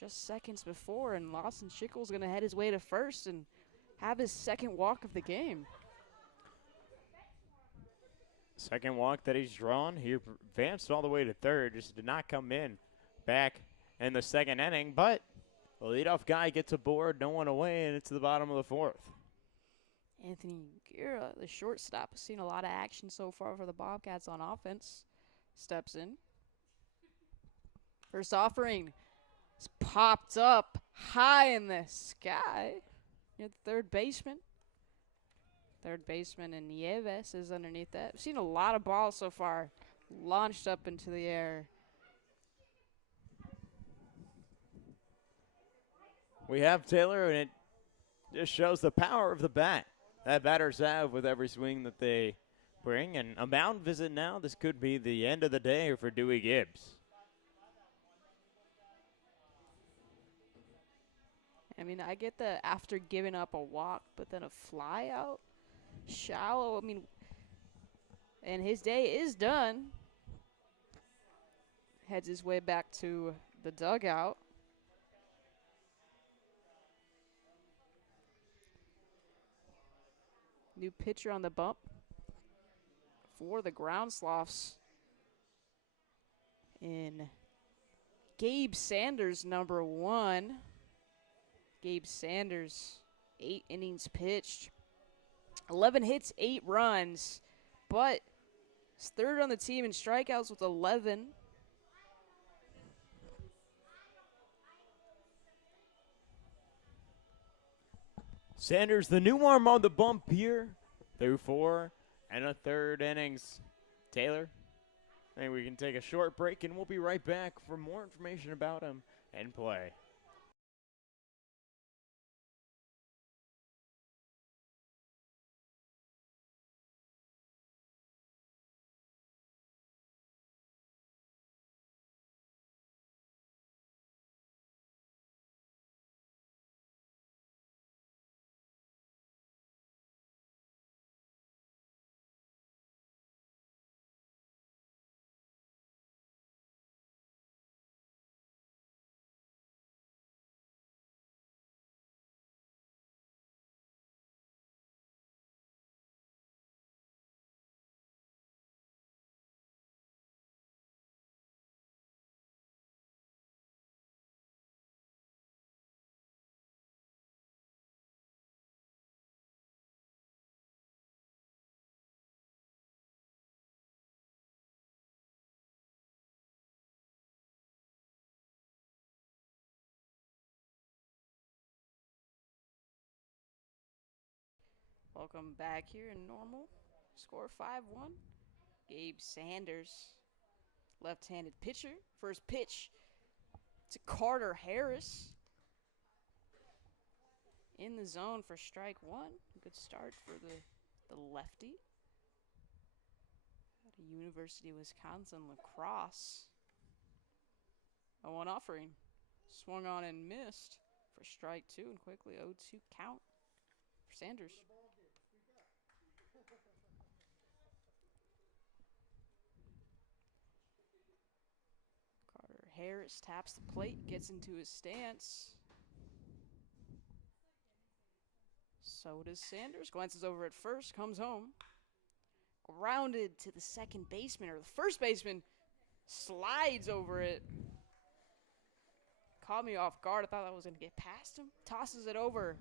just seconds before, and Lawson Schickel's going to head his way to first and have his second walk of the game. Second walk that he's drawn. He advanced all the way to third, just did not come in back in the second inning, but the leadoff guy gets aboard, no one away, and it's the bottom of the fourth. Anthony Guerra, the shortstop, has seen a lot of action so far for the Bobcats on offense. Steps in. First offering is popped up high in the sky near the third baseman. Third baseman and Nieves is underneath that. We've seen a lot of balls so far launched up into the air. We have Taylor, and it just shows the power of the bat that batters have with every swing that they bring. And a mound visit now. This could be the end of the day for Dewey Gibbs. I mean, I get the after giving up a walk, but then a fly out, shallow. I mean, and his day is done. Heads his way back to the dugout. New pitcher on the bump for the GroundSloths in Gabe Sanders, number 1. Gabe Sanders, 8 innings pitched, 11 hits, 8 runs, but he's third on the team in strikeouts with 11. Sanders, the new arm on the bump here, through 4 and a third innings. Taylor, I think we can take a short break, and we'll be right back for more information about him and play. Welcome back here in normal. Score 5-1. Gabe Sanders, left-handed pitcher. First pitch to Carter Harris. In the zone for strike 1. Good start for the lefty. At a University of Wisconsin lacrosse. A 1 offering. Swung on and missed for strike 2, and quickly 0-2 count for Sanders. Carter Harris taps the plate, gets into his stance. So does Sanders. Glances over at first, comes home. Grounded to the second baseman, or the first baseman slides over it. Caught me off guard. I thought that was going to get past him. Tosses it over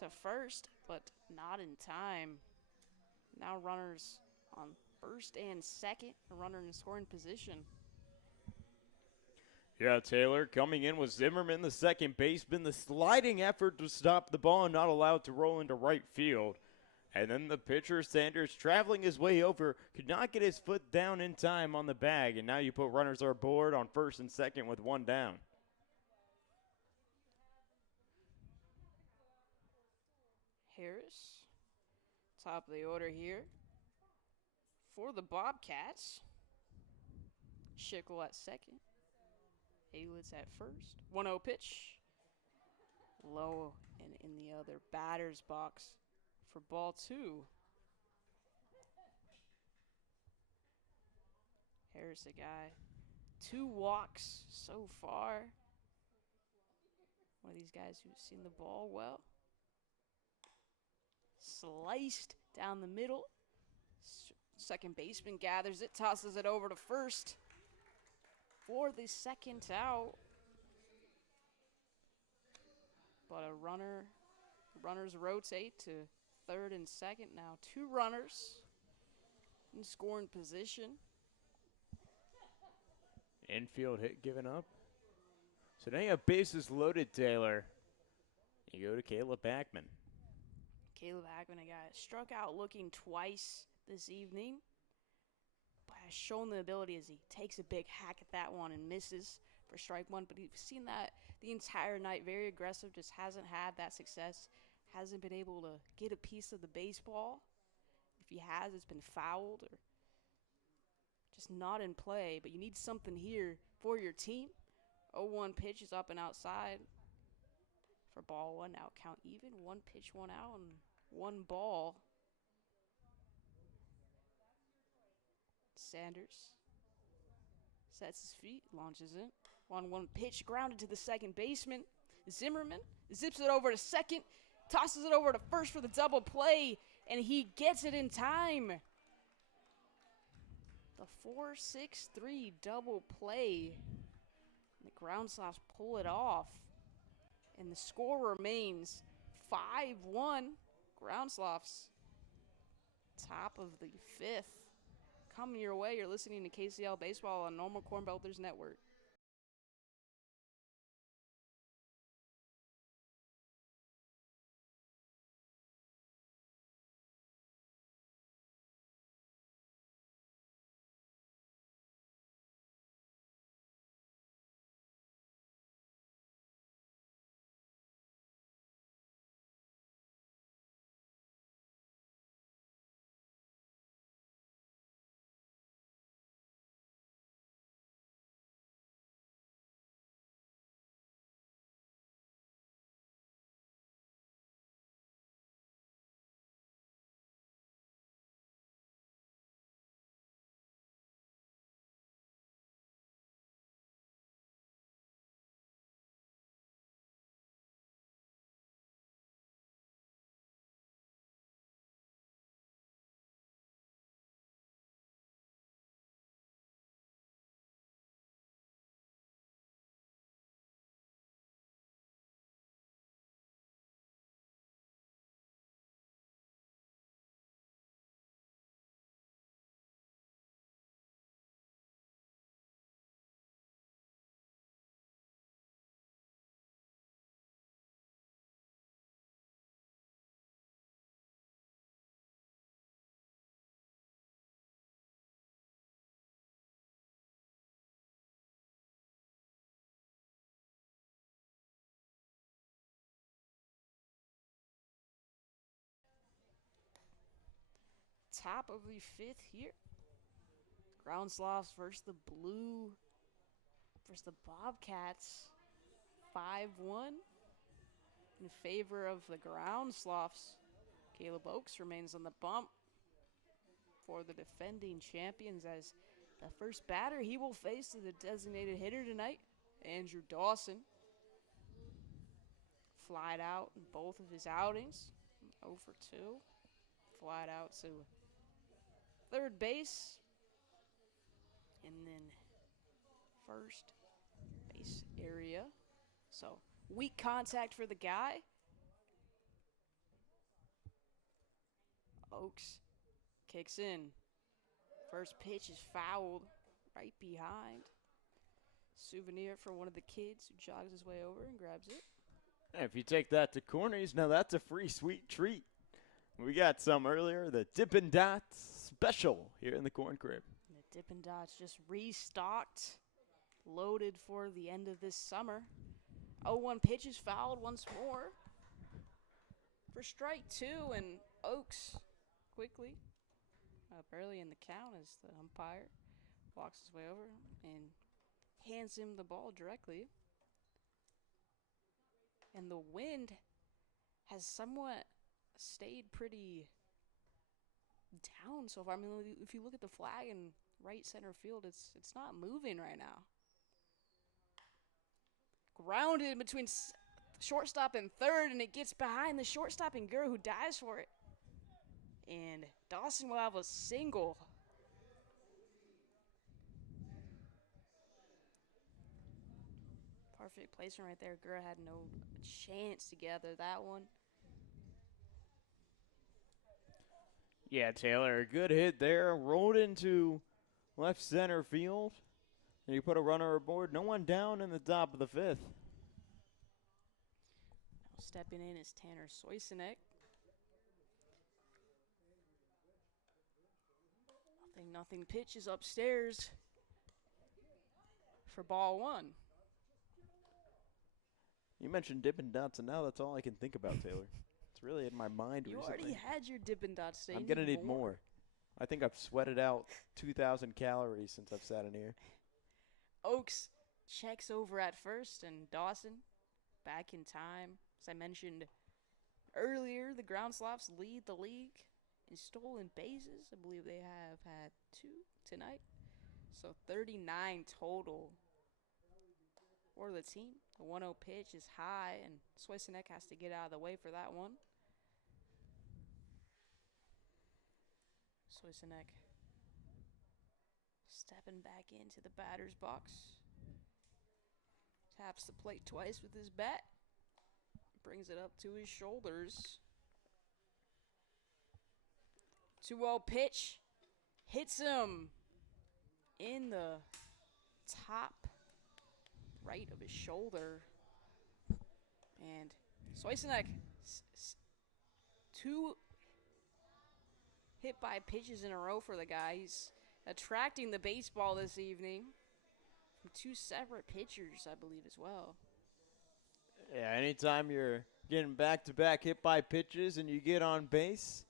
to first, but not in time. Now runners on first and second, a runner in scoring position. Yeah, Taylor coming in was Zimmerman, the second baseman. The sliding effort to stop the ball and not allowed to roll into right field. And then the pitcher, Sanders, traveling his way over, could not get his foot down in time on the bag. And now you put runners on board on first and second with 1 down. Harris, top of the order here for the Bobcats. Schickel at second. Aylitz at first. 1-0 pitch. Low and in the other batter's box for ball 2. Harris, a guy. 2 walks so far. One of these guys who's seen the ball well. Sliced down the middle. Second baseman gathers it, tosses it over to first for the second out. But runners rotate to third and second now. 2 runners in scoring position. Infield hit given up. So now you have bases loaded, Taylor. You go to Caleb Backman. Caleb Backman, a guy struck out looking twice this evening, but has shown the ability as he takes a big hack at that one and misses for strike one. But you've seen that the entire night, very aggressive, just hasn't had that success, hasn't been able to get a piece of the baseball. If he has, it's been fouled or just not in play, but you need something here for your team. 0-1 pitch is up and outside for ball one. Now count even. 1 pitch, 1 out, and 1 ball. Sanders sets his feet, launches it. 1-1 pitch, grounded to the second baseman. Zimmerman zips it over to second, tosses it over to first for the double play, and he gets it in time. The 4-6-3 double play. The GroundSloths pull it off. And the score remains 5-1. GroundSloths, top of the 5th. Coming your way, you're listening to KCL Baseball on Normal Corn Belters Network. Top of the 5th here. GroundSloths versus the Bobcats. 5-1 in favor of the GroundSloths. Caleb Oakes remains on the bump for the defending champions as the first batter he will face is the designated hitter tonight, Andrew Dawson. Flied out in both of his outings. 0 for 2. Flied out to third base. And then first base area. So weak contact for the guy. Oakes kicks in. First pitch is fouled right behind. Souvenir for one of the kids who jogs his way over and grabs it. If you take that to corners, now that's a free sweet treat. We got some earlier, the Dippin' Dots special here in the Corn Crib. The Dippin' Dots just restocked, loaded for the end of this summer. 0-1 pitch is fouled once more for strike 2, and Oakes quickly up early in the count as the umpire walks his way over and hands him the ball directly. And the wind has somewhat stayed pretty down so far. I mean, if you look at the flag in right center field, it's not moving right now. Grounded between shortstop in third, and it gets behind the shortstop in Gura, who dives for it. And Dawson will have a single. Perfect placement right there. Gura had no chance to gather that one. Yeah, Taylor, a good hit there. Rolled into left center field. And you put a runner aboard. No one down in the top of the fifth. Now stepping in is Tanner Soisenek. Nothing pitches upstairs for ball one. You mentioned Dippin' Dots, and now that's all I can think about, Taylor. It's really in my mind You recently. already had your Dippin' Dots today. I'm going to need more. I think I've sweated out 2,000 calories since I've sat in here. Oaks checks over at first, and Dawson back in time. As I mentioned earlier, the GroundSloths lead the league in stolen bases. I believe they have had 2 tonight. So 39 total for the team. The 1-0 pitch is high, and Soisenek has to get out of the way for that one. Soisenek stepping back into the batter's box. Taps the plate twice with his bat. Brings it up to his shoulders. 2-0 pitch. Hits him in the top right of his shoulder. And Soisenek, 2 hit by pitches in a row for the guy. He's attracting the baseball this evening from 2 separate pitchers, I believe, as well. Yeah, anytime you're getting back-to-back hit by pitches and you get on base,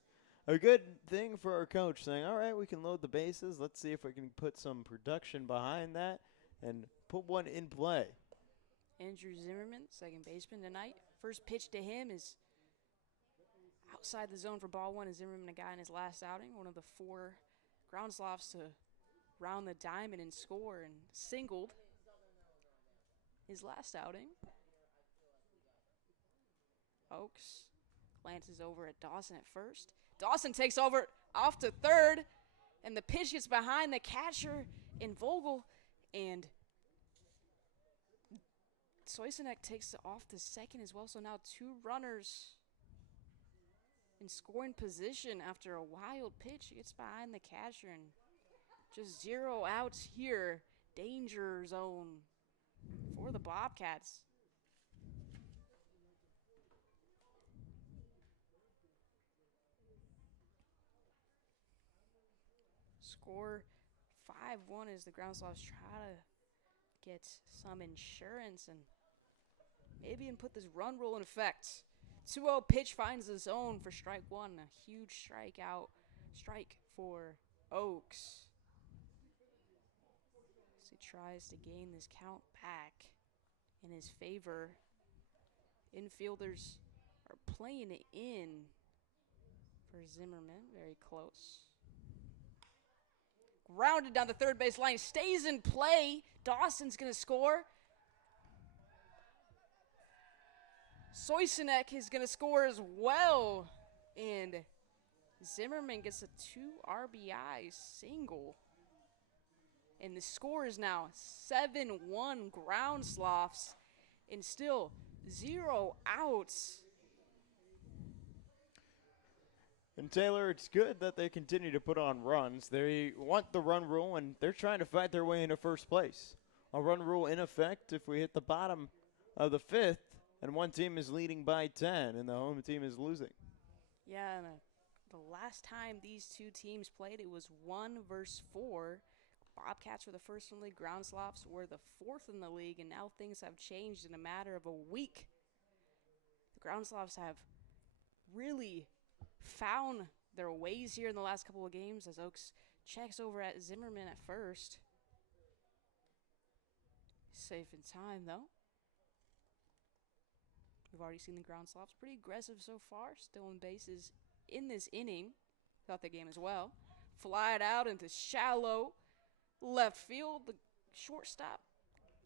a good thing for our coach saying, all right, we can load the bases. Let's see if we can put some production behind that and put one in play. Andrew Zimmerman, second baseman tonight. First pitch to him is outside the zone for ball one. Is Zimmerman a guy in his last outing? One of the 4 GroundSloths to round the diamond and score, and singled his last outing. Oaks glances over at Dawson at first. Dawson takes over off to third, and the pitch gets behind the catcher in Vogel, and Soisenek takes it off to second as well. So now 2 runners in scoring position after a wild pitch. He gets behind the catcher, and just 0 outs here. Danger zone for the Bobcats. Score 5-1 as the GroundSloths try to get some insurance and maybe even put this run rule in effect. 2-0 pitch finds the zone for strike 1. A huge strike for Oaks. As he tries to gain this count back in his favor. Infielders are playing it in for Zimmerman. Very close. Grounded down the third base line. Stays in play. Dawson's going to score. Soisenek is going to score as well. And Zimmerman gets a 2 RBI single. And the score is now 7-1 GroundSloths. And still 0 outs. And Taylor, it's good that they continue to put on runs. They want the run rule, and they're trying to fight their way into first place. A run rule in effect if we hit the bottom of the 5th, and one team is leading by 10, and the home team is losing. Yeah, and the last time these 2 teams played, it was 1 versus 4. Bobcats were the first in the league. GroundSloths were the 4th in the league, and now things have changed in a matter of a week. The GroundSloths have really found their ways here in the last couple of games as Oaks checks over at Zimmerman at first. Safe in time, though. We've already seen the GroundSloths pretty aggressive so far. Still in bases in this inning. Thought the game as well. Fly it out into shallow left field. The shortstop,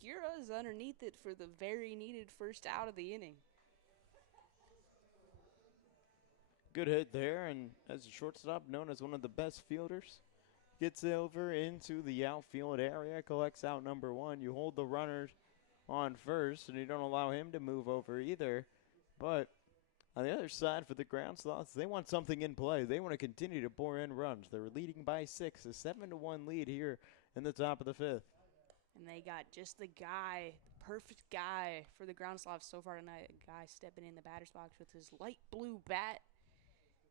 Gira, is underneath it for the very needed first out of the inning. Good hit there, and as a shortstop, known as one of the best fielders, gets over into the outfield area, collects out number one. You hold the runner on first, and you don't allow him to move over either. But on the other side for the GroundSloths, they want something in play. They want to continue to pour in runs. They're leading by 6, a 7-1 lead here in the top of the 5th. And they got just the guy, the perfect guy for the GroundSloths so far tonight. A guy stepping in the batter's box with his light blue bat.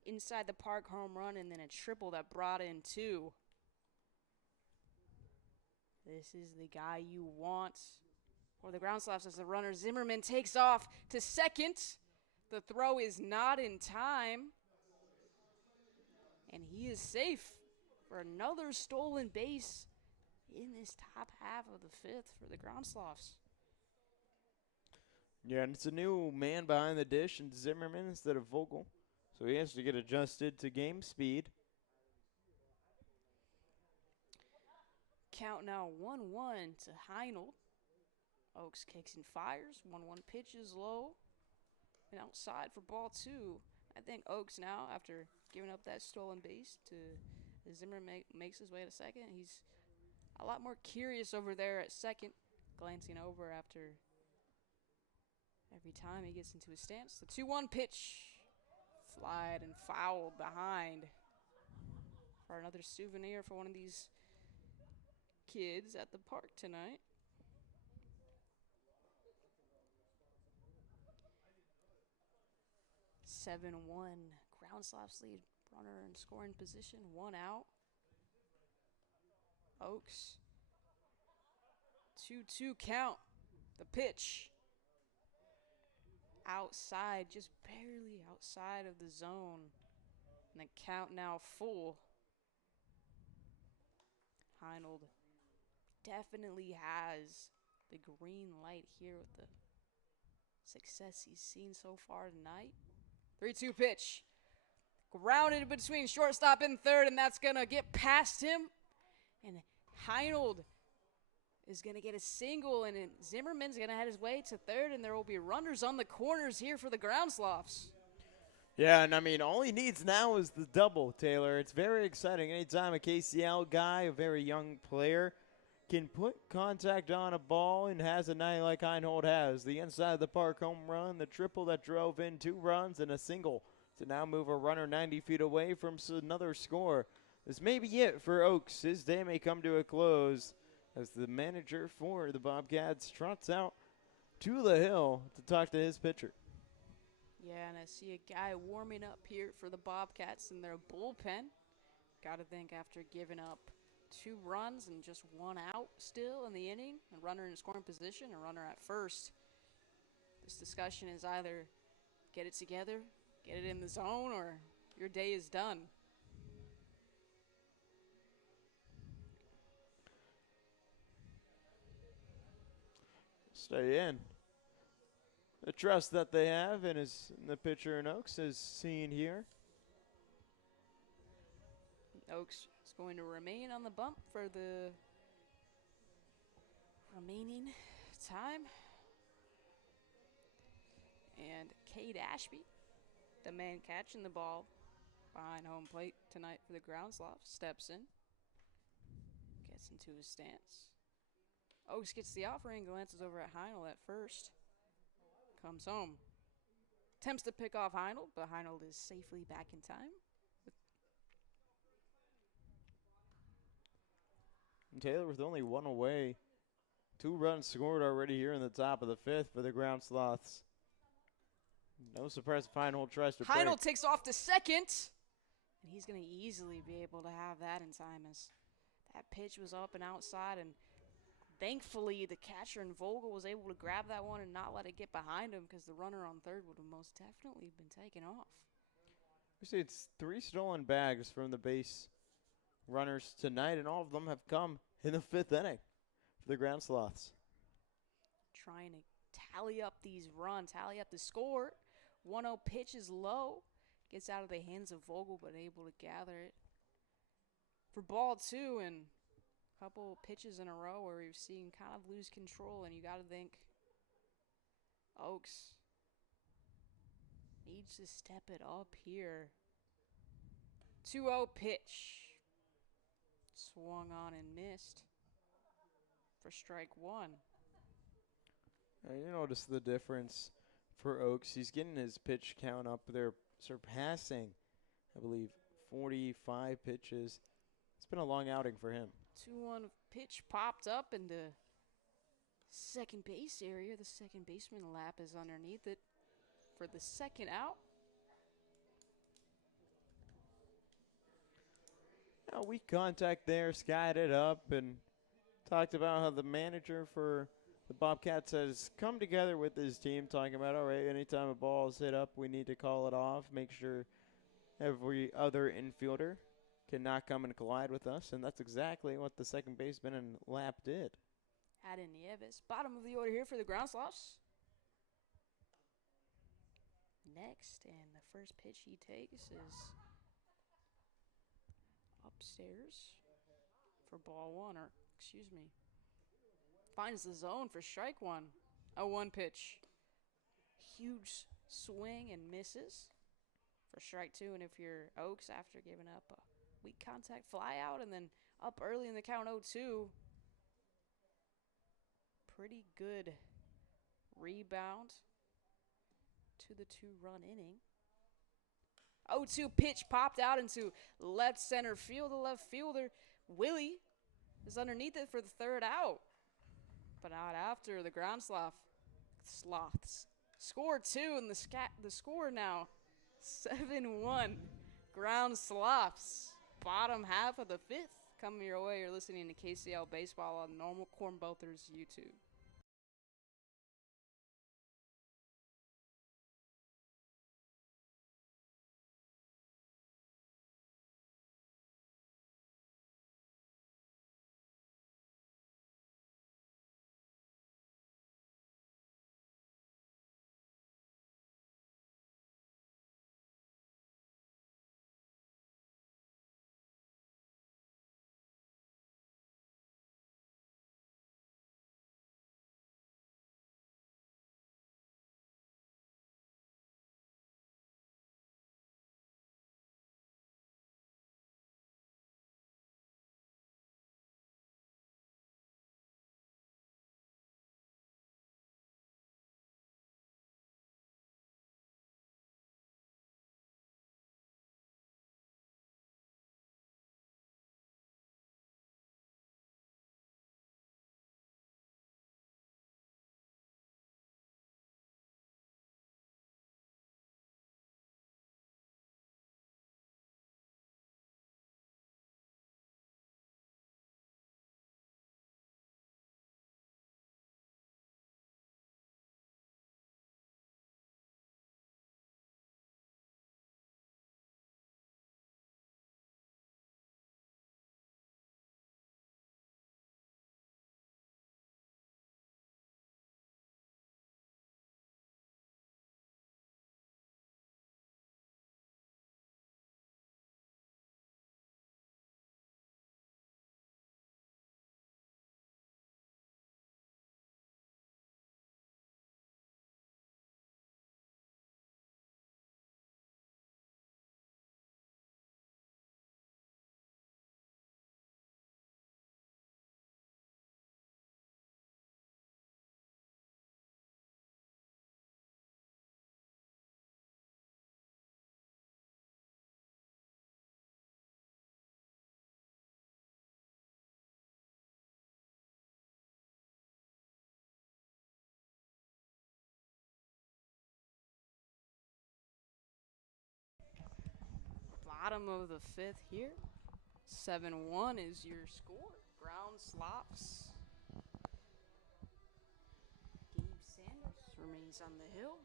Inside the park home run, and then a triple that brought in 2. This is the guy you want for the GroundSloths as the runner Zimmerman takes off to second. The throw is not in time. And he is safe for another stolen base in this top half of the 5th for the GroundSloths. Yeah, and it's a new man behind the dish and Zimmerman instead of Vogel. So he has to get adjusted to game speed. Count now 1-1 to Heinold. Oaks kicks and fires. 1-1 pitch is low. And outside for ball 2. I think Oaks now, after giving up that stolen base to Zimmerman, makes his way to second. He's a lot more curious over there at second, glancing over after every time he gets into his stance. The 2-1 pitch. Flied and fouled behind for another souvenir for one of these kids at the park tonight. (7-1) GroundSloths lead, runner in scoring position, 1 out. Oaks 2-2 count. The pitch outside, just barely outside of the zone. And the count now full. Heinold definitely has the green light here with the success he's seen so far tonight. 3-2 pitch. Grounded between shortstop and third, and that's going to get past him. And Heinold is going to get a single, and Zimmerman's going to head his way to third, and there will be runners on the corners here for the GroundSloths. Yeah, and I mean, all he needs now is the double, Taylor. It's very exciting. Anytime a KCL guy, a very young player, can put contact on a ball and has a night like Heinold has. The inside of the park home run, the triple that drove in 2 runs, and a single to now move a runner 90 feet away from another score. This may be it for Oaks. His day may come to a close as the manager for the Bobcats trots out to the hill to talk to his pitcher. Yeah, and I see a guy warming up here for the Bobcats in their bullpen. Got to think after giving up 2 runs and just 1 out still in the inning, a runner in scoring position, a runner at first. This discussion is either get it together, get it in the zone, or your day is done. Stay in. The trust that they have in the pitcher in Oaks is seen here. Oaks is going to remain on the bump for the remaining time. And Cade Ashby, the man catching the ball behind home plate tonight for the GroundSloths, steps in, gets into his stance. Oaks gets the offer and glances over at Heinold at first. Comes home. Attempts to pick off Heinold, but Heinold is safely back in time. And Taylor with only 1 away. 2 runs scored already here in the top of the 5th for the GroundSloths. No surprise if Heinold tries to Heinold break. takes off to second. And he's going to easily be able to have that in time as that pitch was up and outside, and thankfully, the catcher and Vogel was able to grab that one and not let it get behind him because the runner on third would have most definitely been taken off. We see it's 3 stolen bags from the base runners tonight, and all of them have come in the 5th inning for the GroundSloths. Trying to tally up these runs, tally up the score. 1-0 pitch is low. Gets out of the hands of Vogel, but able to gather it for ball 2, and couple pitches in a row where we've seen kind of lose control, and you got to think Oaks Needs to step it up here. 2-0 pitch. Swung on and missed for strike one. You notice the difference for Oaks. He's getting his pitch count up there, surpassing, I believe, 45 pitches. It's been a long outing for him. 2-1 pitch popped up into second base area. The second baseman lap is underneath it for the second out. Now, weak contact there, skied it up, and talked about how the manager for the Bobcats has come together with his team, talking about, all right, anytime a ball is hit up, we need to call it off, make sure every other infielder cannot come and collide with us, and that's exactly what the second baseman and lap did. Adam Nieves, bottom of the order here for the GroundSloths. Next, and the first pitch he takes is upstairs for ball one, or excuse me, finds the zone for strike one. A 1 pitch. Huge swing and misses for strike two. And if you're Oaks, after giving up a weak contact fly out and then up early in the count 0-2, pretty good rebound to the 2-run inning. 0-2 pitch popped out into left center field. The left fielder, Willie, is underneath it for the third out. But not after. The GroundSloths score two, and the score now 7-1. GroundSloths, bottom half of the fifth. Coming your way, you're listening to KCL Baseball on Normal Corn Belters YouTube. Bottom of the fifth here. 7-1 is your score. GroundSloths. Gabe Sanders remains on the hill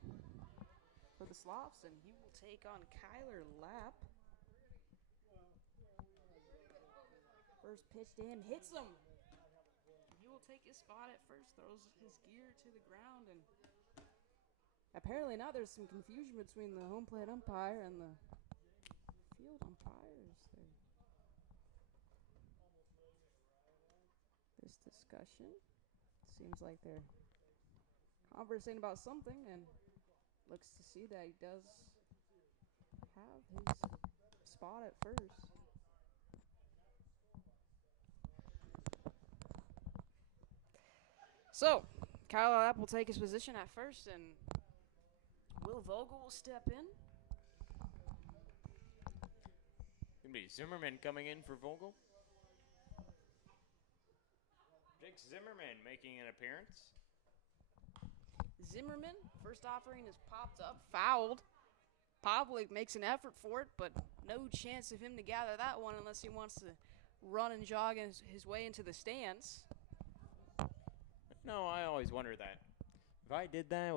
for the Sloths, and he will take on Kyler Lapp. First pitch to him hits him. He will take his spot at first, throws his gear to the ground, and apparently now there's some confusion between the home plate umpire and the field umpires there. This discussion seems like they're conversing about something, and looks to see that he does have his spot at first. So, Kyle App will take his position at first, and Will Vogel will step in. Gonna be Zimmerman coming in for Vogel. Jake Zimmerman making an appearance. Zimmerman, first offering is popped up, fouled. Pavlik makes an effort for it, but no chance of him to gather that one unless he wants to run and jog his way into the stands. No, I always wonder that. If I did that,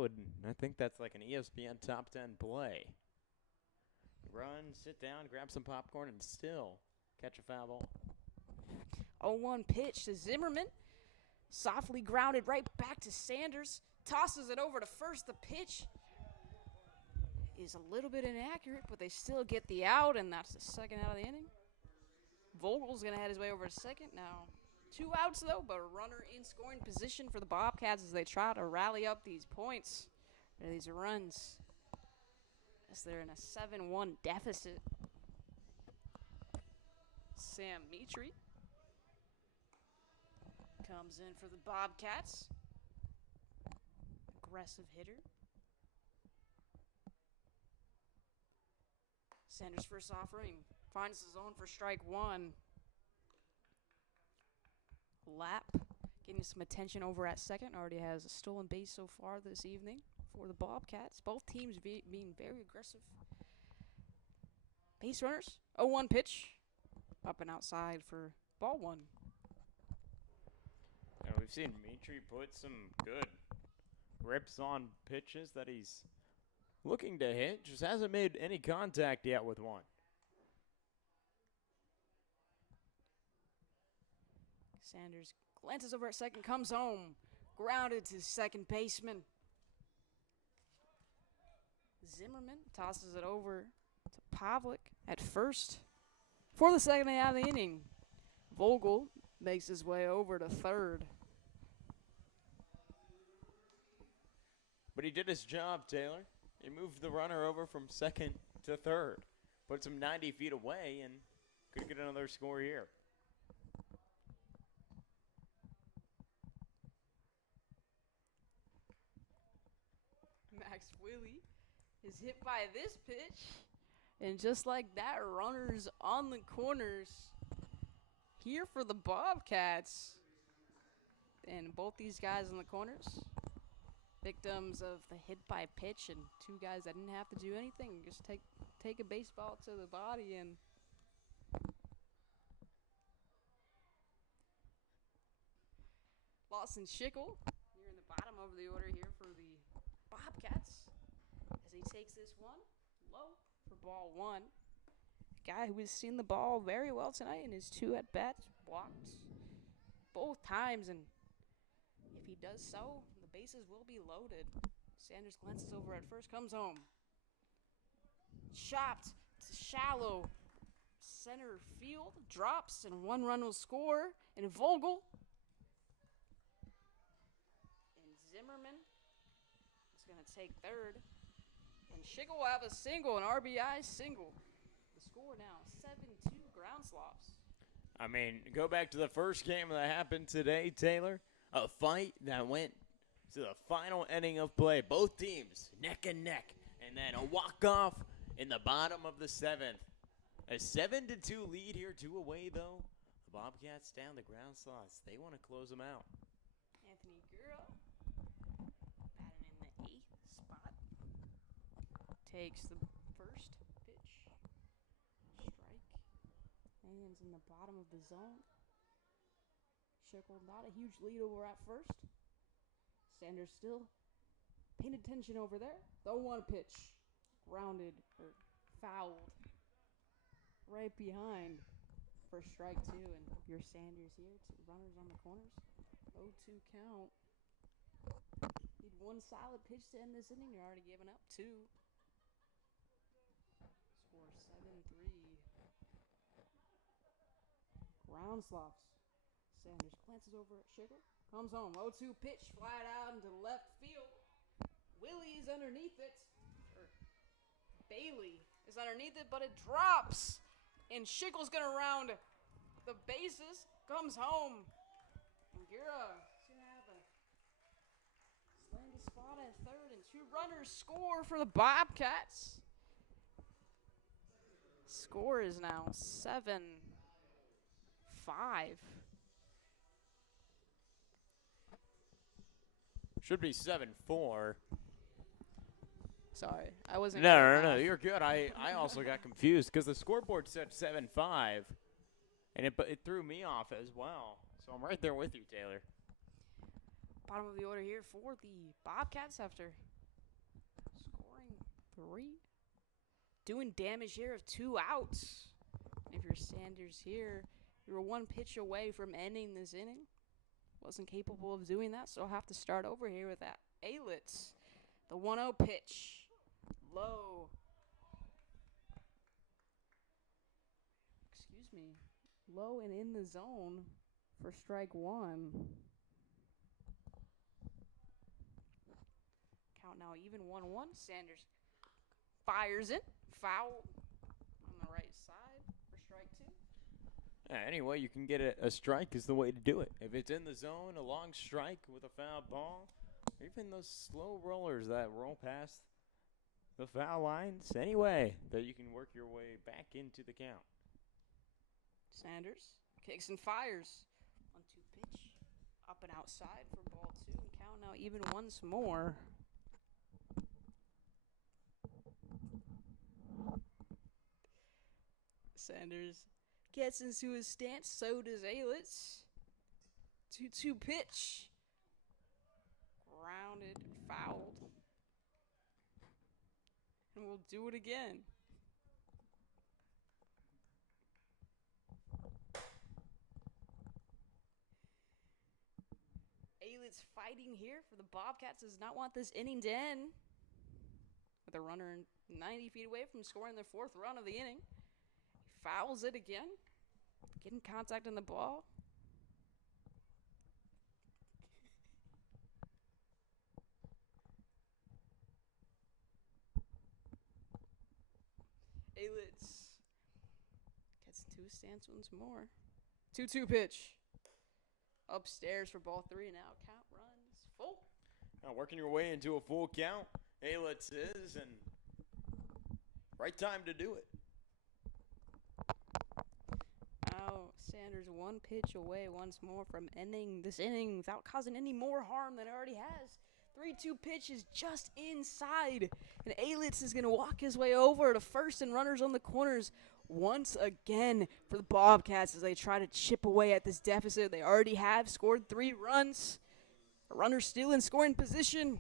I think that's like an ESPN top 10 play. Run, sit down, grab some popcorn, and still catch a foul ball. 0-1 pitch to Zimmerman. Softly grounded right back to Sanders. Tosses it over to first. The pitch is a little bit inaccurate, but they still get the out, and that's the second out of the inning. Vogel's going to head his way over to second now. 2 outs, though, but a runner in scoring position for the Bobcats as they try to rally up these points, or these runs, as they're in a 7-1 deficit. Sam Mitri comes in for the Bobcats. Aggressive hitter. Sanders' first offering finds his own for strike one. Lap getting some attention over at second. Already has a stolen base so far this evening for the Bobcats. Both teams being very aggressive. Base runners. 0-1 pitch. Up and outside for ball one. Yeah, we've seen Mitri put some good rips on pitches that he's looking to hit. Just hasn't made any contact yet with one. Sanders glances over at second, comes home. Grounded to second baseman. Zimmerman tosses it over to Pavlik at first for the second out of the inning. Vogel makes his way over to third. But he did his job, Taylor. He moved the runner over from second to third. Puts him 90 feet away and could get another score here. Max Willie is hit by this pitch. And just like that, runners on the corners here for the Bobcats. And both these guys in the corners, victims of the hit by pitch, and 2 guys that didn't have to do anything. Just take a baseball to the body and Lawson Schickel near the bottom of the order here for the Bobcats as he takes this one low for ball one. Guy who has seen the ball very well tonight in his 2 at-bats, walked both times, and if he does so, the bases will be loaded. Sanders glances over at first, comes home. Chopped to shallow center field, drops, and 1 run will score. And Vogel and Zimmerman is going to take third. And Schickel will have a single, an RBI single. The score now 7-2 GroundSloths. I mean, go back to the first game that happened today, Taylor. A fight that went to the final inning of play. Both teams neck and neck. And then a walk-off in the bottom of the 7th. A 7-2 lead here, 2 away, though. The Bobcats down the GroundSloths. They want to close them out. Anthony Gurro, batting in the 8th spot, takes the first pitch. Strike. Lands in the bottom of the zone. Schickel, not a huge lead over at first. Sanders still paying attention over there. The 0-1 pitch. Grounded or fouled. Right behind for strike 2. And your Sanders here. 2 runners on the corners. 0-2 count. Need 1 solid pitch to end this inning. You're already giving up 2. Score 7-3. GroundSloths. Sanders glances over at Schickel. Comes home. 0-2 pitch. Flied out into left field. Willie is underneath it. Bailey is underneath it, but it drops. And Schickel's going to round the bases, comes home. And Gira is going to have a slanty spot at third, and 2 runners score for the Bobcats. Score is now 7-5. Should be 7-4. Sorry, I wasn't. No, you're good. I also got confused because the scoreboard said 7-5, and it threw me off as well. So I'm right there with you, Taylor. Bottom of the order here for the Bobcats after scoring 3. Doing damage here of 2 outs. If you're Sanders here, you were 1 pitch away from ending this inning. Wasn't capable of doing that, so I'll have to start over here with that. Aylitz, the 1-0 pitch. Low. Excuse me. Low and in the zone for strike 1. Count now even 1-1. Sanders fires it. Foul on the right side for strike 2. Yeah, anyway, you can get a strike is the way to do it. If it's in the zone, a long strike with a foul ball, or even those slow rollers that roll past the foul lines, anyway, that you can work your way back into the count. Sanders kicks and fires. 1-2 pitch. Up and outside for ball 2. And count now even once more. Sanders gets into his stance. So does Aylitz. 2-2 pitch. Grounded, fouled. And we'll do it again. Aylitz fighting here for the Bobcats. Does not want this inning to end. With a runner 90 feet away from scoring their 4th run of the inning. He fouls it again. Getting contact on the ball. Aylitz gets into his stance once more. 2-2 pitch. Upstairs for ball 3 now. Count runs full. Now working your way into a full count, Aylitz is, and right time to do it. Now Sanders 1 pitch away once more from ending this inning without causing any more harm than it already has. 3-2 pitch is just inside, and Aylitz is going to walk his way over to first, and runners on the corners once again for the Bobcats as they try to chip away at this deficit. They already have scored 3 runs. A runner still in scoring position.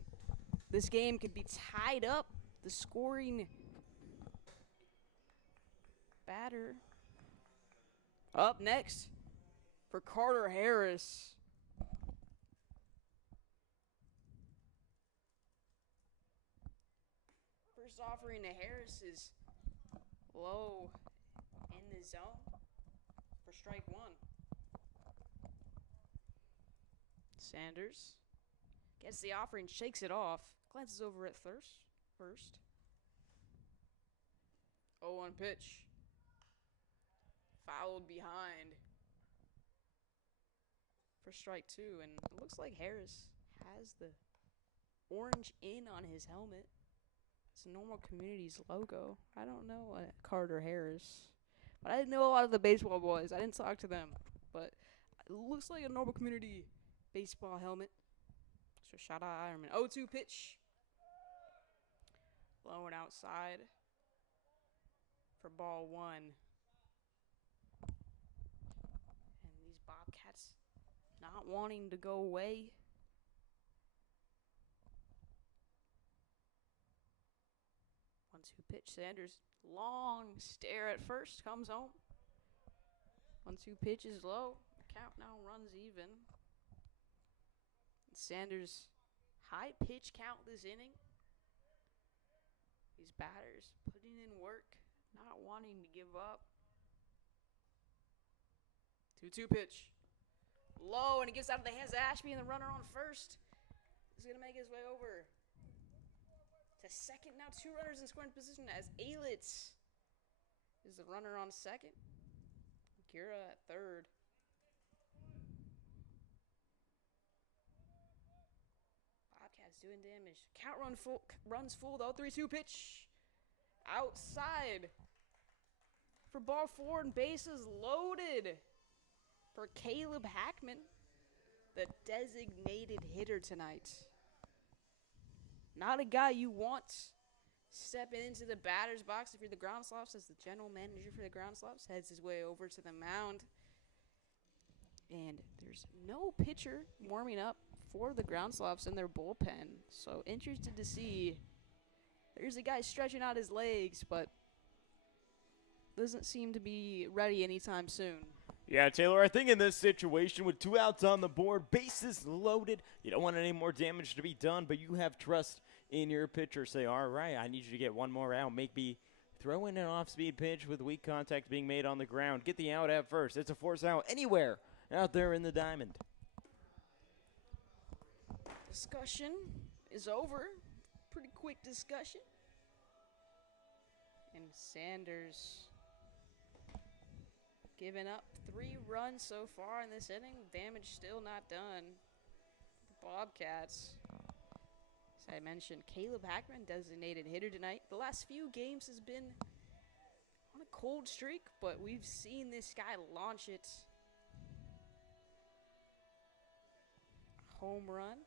This game could be tied up. The scoring batter up next for Carter Harris. First offering to Harris is low in the zone for strike 1. Sanders gets the offering, shakes it off, glances over at first. 0-1 pitch. Fouled behind for strike 2, and it looks like Harris has the orange in on his helmet. It's Normal Community's logo. I don't know Carter Harris, but I know a lot of the baseball boys. I didn't talk to them, but it looks like a Normal Community baseball helmet. So shout out Ironman. 0-2 pitch. Low and outside for ball 1. And these Bobcats not wanting to go away. 1-2 pitch. Sanders, long stare at first, comes home. 1-2 pitch is low. Count now runs even. Sanders, high pitch count this inning. These batters putting in work, not wanting to give up. 2-2 pitch. Low, and it gets out of the hands of Ashby, and the runner on first is going to make his way over. to second. Now 2 runners in scoring position as Aylitz is the runner on second. Kira at third. Bobcats doing damage. Count runs full though. 3-2 pitch. Outside for ball 4 and bases loaded for Caleb Hackman, the designated hitter tonight. Not a guy you want stepping into the batter's box if you're the GroundSloths, as the general manager for the GroundSloths heads his way over to the mound. And there's no pitcher warming up for the GroundSloths in their bullpen. So interested to see. There's a guy stretching out his legs, but doesn't seem to be ready anytime soon. Yeah, Taylor, I think in this situation with 2 outs on the board, bases loaded, you don't want any more damage to be done, but you have trust in your pitcher. Say, all right, I need you to get one more out. Maybe throw in an off-speed pitch with weak contact being made on the ground. Get the out at first. It's a force out anywhere out there in the diamond. Discussion is over. Pretty quick discussion. And Sanders giving up 3 runs so far in this inning. Damage still not done. The Bobcats. As I mentioned, Caleb Hackman, designated hitter tonight. The last few games has been on a cold streak, but we've seen this guy launch it. Home run.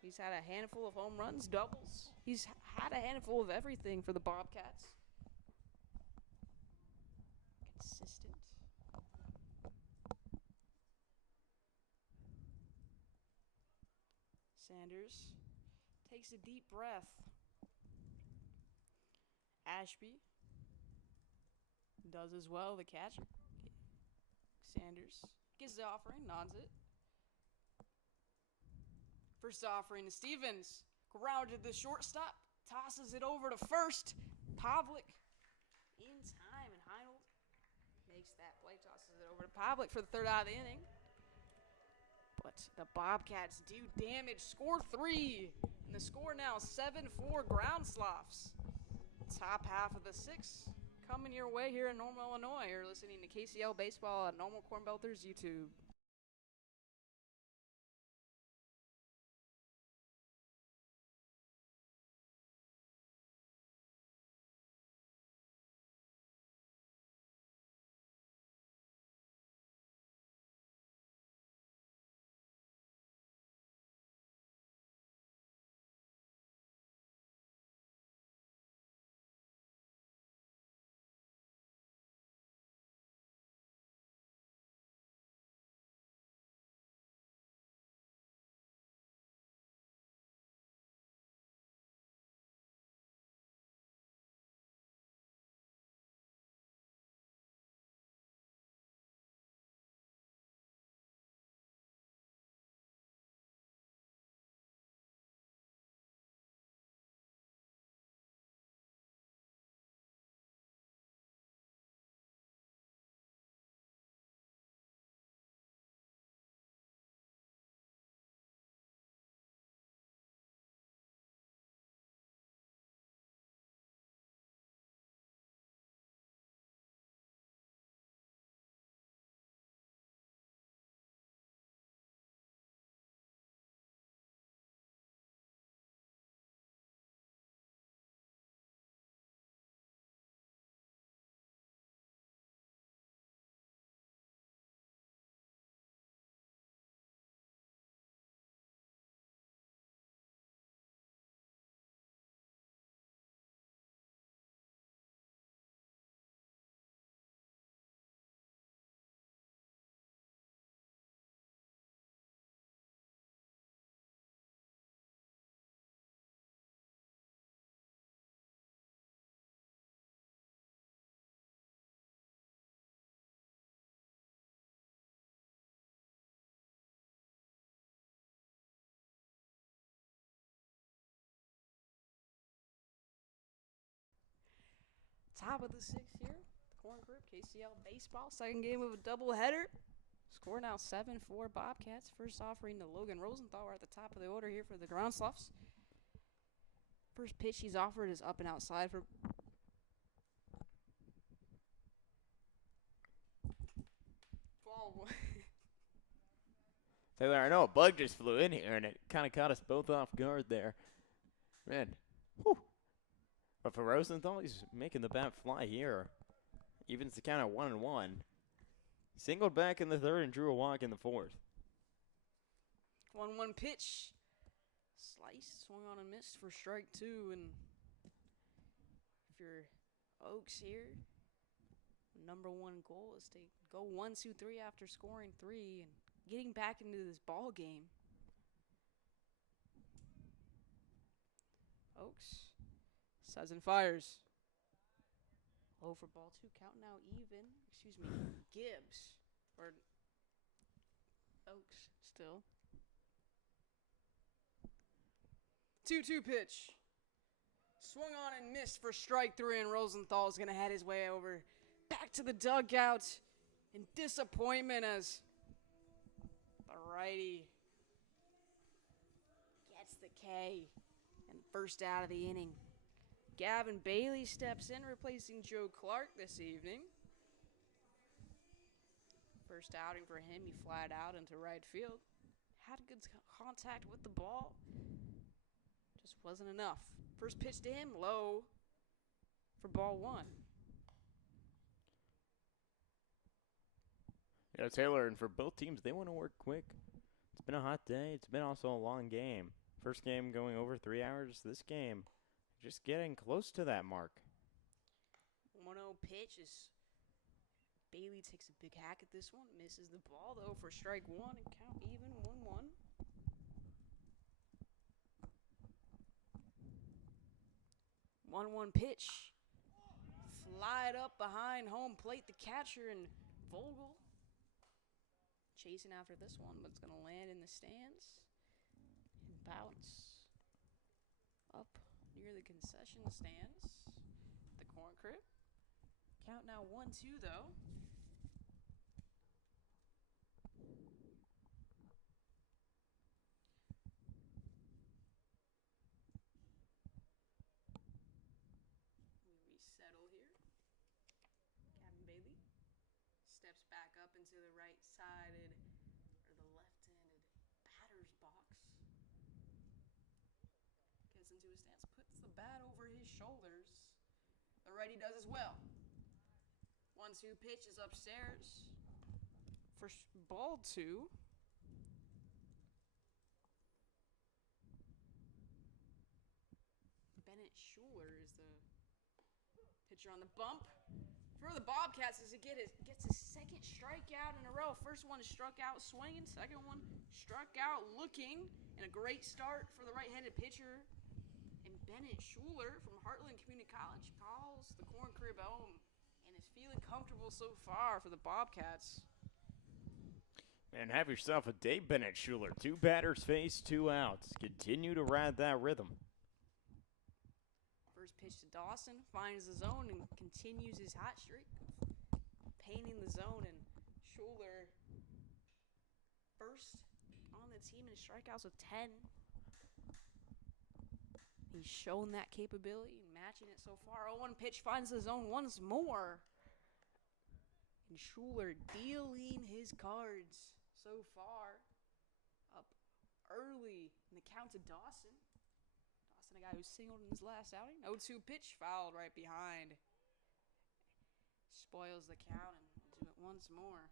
He's had a handful of home runs, doubles. He's had a handful of everything for the Bobcats. Consistent. Sanders takes a deep breath. Ashby does as well, the catcher. Sanders gets the offering, nods it. First offering to Stevens. Grounded the shortstop. Tosses it over to first. Pavlik in time, and Heinold makes that play. Tosses it over to Pavlik for the 3rd out of the inning. But the Bobcats do damage. Score 3. And the score now 7-4 GroundSloths. Top half of the 6th coming your way here in Normal, Illinois. You're listening to KCL Baseball on Normal Corn Belters YouTube. Top of the 6th here. Corn Group, KCL Baseball. Second game of a doubleheader. Score now 7-4 Bobcats. First offering to Logan Rosenthal. We're at the top of the order here for the GroundSloths. First pitch he's offered is up and outside for ball one. Taylor, I know a bug just flew in here, and it kind of caught us both off guard there. Man, whew. But for Rosenthal, he's making the bat fly here. Evens the count at 1-1. Singled back in the third and drew a walk in the fourth. 1-1 pitch. Slice, swung on and missed for strike two. And if you're Oaks here, number one goal is to go 1-2-3 after scoring 3 and getting back into this ball game. Oaks says and fires. Low for ball 2, count now even. Excuse me, Gibbs. Or Oaks still. 2-2 pitch. Swung on and missed for strike 3, and Rosenthal is going to head his way over back to the dugout in disappointment as the righty gets the K and first out of the inning. Gavin Bailey steps in, replacing Joe Clark this evening. First outing for him, he flied out into right field. Had good contact with the ball. Just wasn't enough. First pitch to him, low for ball 1. Yeah, Taylor, and for both teams, they want to work quick. It's been a hot day. It's been also a long game. First game going over 3 hours. This game just getting close to that mark. 1-0 pitch is Bailey takes a big hack at this one. Misses the ball, though, for strike 1 and count even 1-1. 1-1 pitch. Flied up behind home plate. The catcher and Vogel chasing after this one, but it's going to land in the stands and bounce up near the concession stands. The corn crib. Count now 1-2 though. We resettle here. Gavin Bailey steps back up into the right-sided or the left-handed batter's box. Gets into his stance, puts the bat over his shoulders. The righty does as well. 1-2 pitch is upstairs for ball 2. Bennett Schuler is the pitcher on the bump for the Bobcats as he gets his second strikeout in a row. First one is struck out swinging. Second one struck out looking. And a great start for the right-handed pitcher. And Bennett Schuler from Heartland Community College calls the corn crib home and is feeling comfortable so far for the Bobcats. Man, have yourself a day, Bennett Schuler. 2 batters faced, 2 outs. Continue to ride that rhythm. First pitch to Dawson, finds the zone and continues his hot streak of painting the zone. And Schuler first on the team in strikeouts with 10. He's shown that capability, matching it so far. 0-1 pitch finds the zone once more. And Schuler dealing his cards so far. Up early in the count to Dawson. Dawson, a guy who singled in his last outing. 0-2 pitch fouled right behind. Spoils the count and we'll do it once more.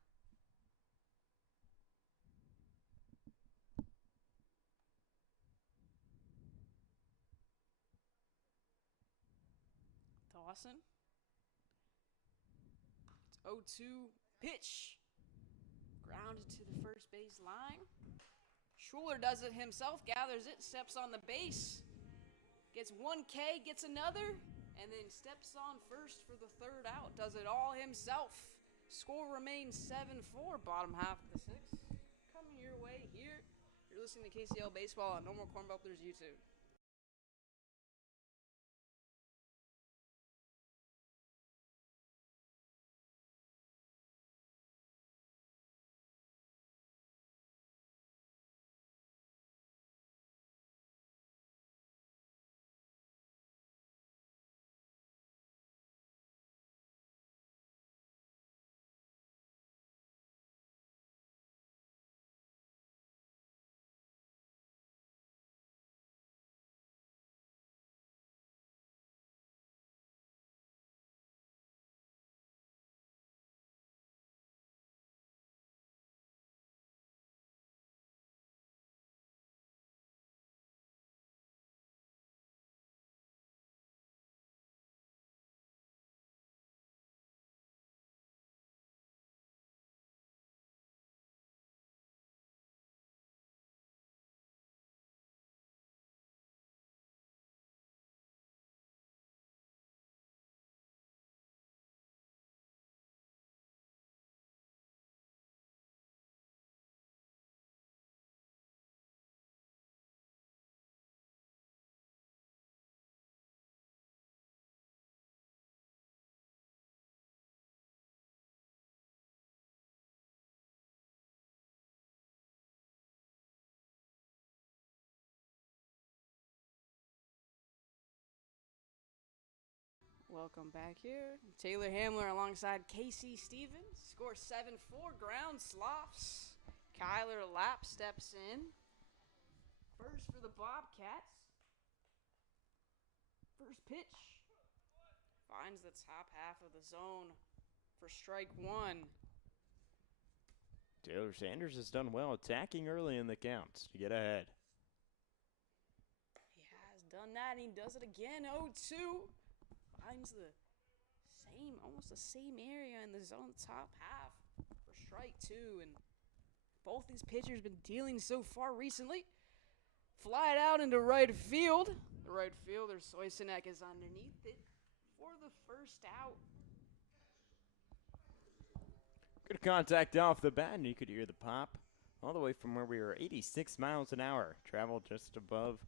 Dawson. It's 0-2 pitch. Grounded to the first base line. Schuler does it himself, gathers it, steps on the base. Gets 1 K, gets another, and then steps on first for the third out. Does it all himself. Score remains 7-4, bottom half of the 6th. Coming your way here. You're listening to KCL Baseball on No More Corn Bubblers YouTube. Welcome back here. Taylor Hamler alongside KC Stevens. Score 7-4. GroundSloths. Kyler Lapp steps in. First for the Bobcats. First pitch. Finds the top half of the zone for strike one. Taylor Sanders has done well attacking early in the counts to get ahead. He has done that, and he does it again. 0-2. Finds the almost the same area in the zone top half for strike two. And both these pitchers been dealing so far recently. Fly it out into right field. The right fielder, Soysinek, is underneath it for the first out. Good contact off the bat, and you could hear the pop all the way from where we were 86 miles an hour. Traveled just above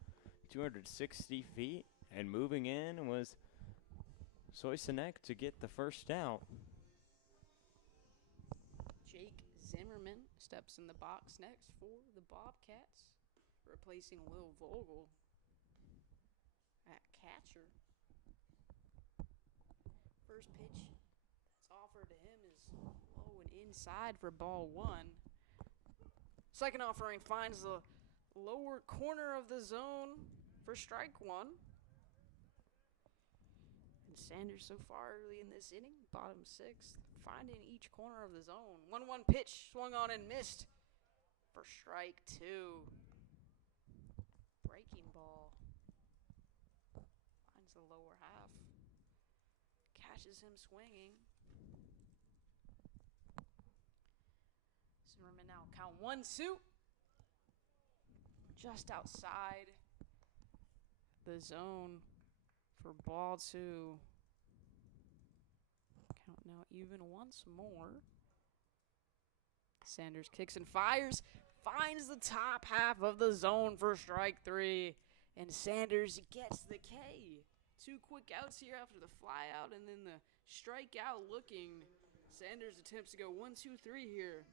260 feet, and moving in was Soysinek to get the first out. Jake Zimmerman steps in the box next for the Bobcats, replacing Will Vogel at catcher. First pitch that's offered to him is low and inside for ball one. Second offering finds the lower corner of the zone for strike one. And Sanders so far early in this inning, bottom sixth, finding each corner of the zone. 1-1 pitch swung on and missed for strike two. Breaking ball. Finds the lower half. Catches him swinging. Zimmerman now count 1-2. Just outside the zone for ball two. Count now even once more. Sanders kicks and fires. Finds the top half of the zone for strike three. And Sanders gets the K. Two quick outs here after the fly out and then the strikeout looking. Sanders attempts to go 1-2-3 here.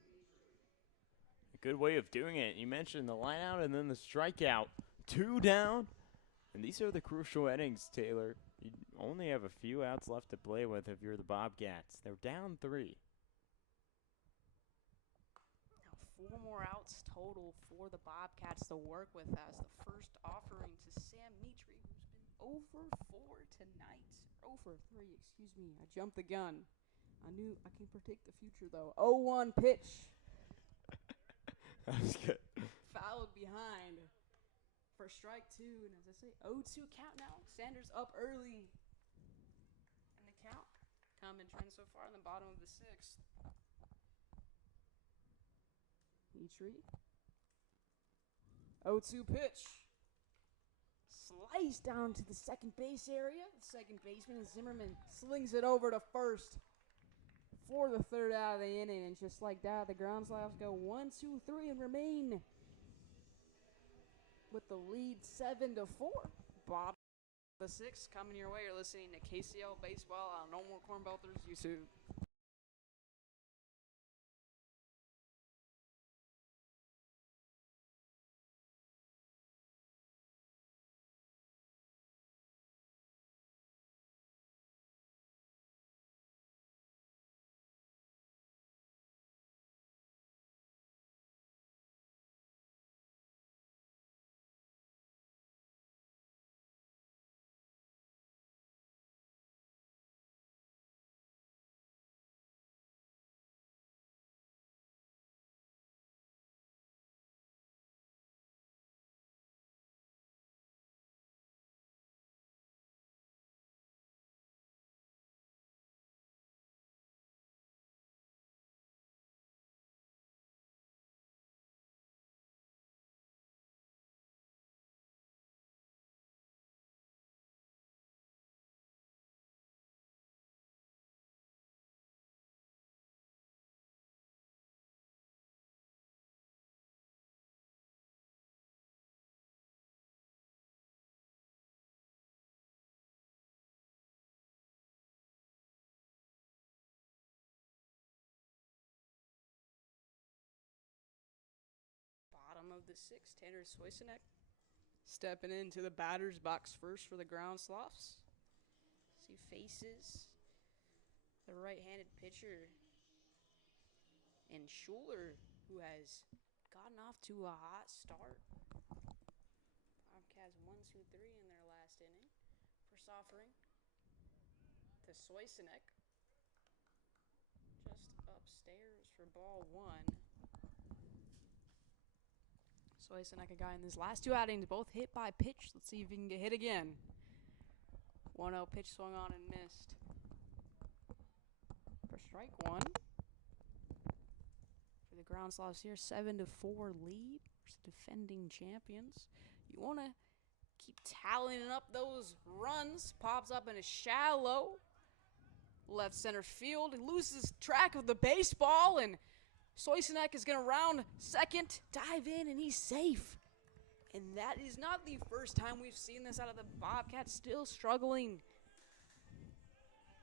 A good way of doing it. You mentioned the line out and then the strikeout. 2 down. And these are the crucial innings, Taylor. You only have a few outs left to play with if you're the Bobcats. They're down 3. Now 4 more outs total for the Bobcats to work with as the first offering to Sam Mitri, who's been 0 for 4 tonight. 0 for 3, excuse me. I jumped the gun. I can predict the future, though. 0-1 pitch. That was good. Fouled behind for strike two. And as I say, 0-2 count now. Sanders up early in the count. Common trend so far in the bottom of the sixth. Mitri. 0-2 pitch. Sliced down to the second base area. The second baseman, Zimmerman, slings it over to first for the third out of the inning. And just like that, the GroundSloths go 1-2-3 and remain with the lead 7-4. Bottom of the sixth coming your way. You're listening to KCL Baseball on No More Corn Belters YouTube. Bottom of the sixth, Tanner Soysinek stepping into the batter's box first for the GroundSloths. he faces the right-handed pitcher and Schuler, who has gotten off to a hot start. Bobcats 1-2-3 in their last inning. First offering to Soisenek. Just upstairs for ball one. Soisenek, a guy in his last two outings, both hit by pitch. Let's see if he can get hit again. 1-0 pitch swung on and missed. For strike one. For the GroundSloths here, 7-4 lead. Versus defending champions. You want to keep tallying up those runs. Pops up in a shallow left center field. He loses track of the baseball, and Soisenek is going to round second, dive in, and he's safe. And that is not the first time we've seen this out of the Bobcats, still struggling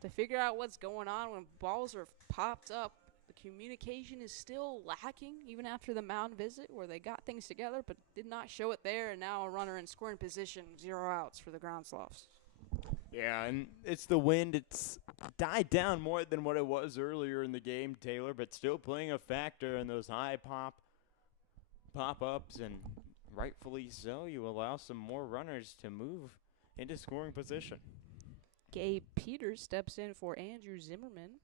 to figure out what's going on when balls are popped up. The communication is still lacking, even after the mound visit, where they got things together but did not show it there, and now a runner in scoring position, 0 outs for the GroundSloths. Yeah, and it's the wind. It's died down more than what it was earlier in the game, Taylor, but still playing a factor in those high pop-ups, and rightfully so. You allow some more runners to move into scoring position. Gabe Peters steps in for Andrew Zimmerman.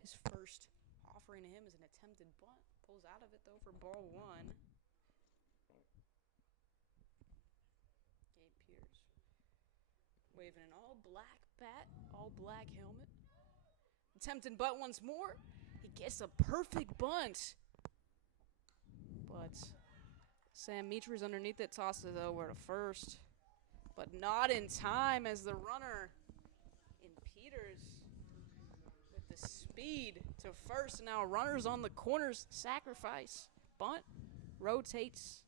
His first offering to him is an attempted bunt. Pulls out of it, though, for ball one. Gabe Peters waving an all-black bat, all-black helmet. Attempted bunt once more. He gets a perfect bunt. But Sam Mitra's underneath it, tosses it over to first. But not in time as the runner in Peters with the speed to first. Now runners on the corners, sacrifice. Bunt rotates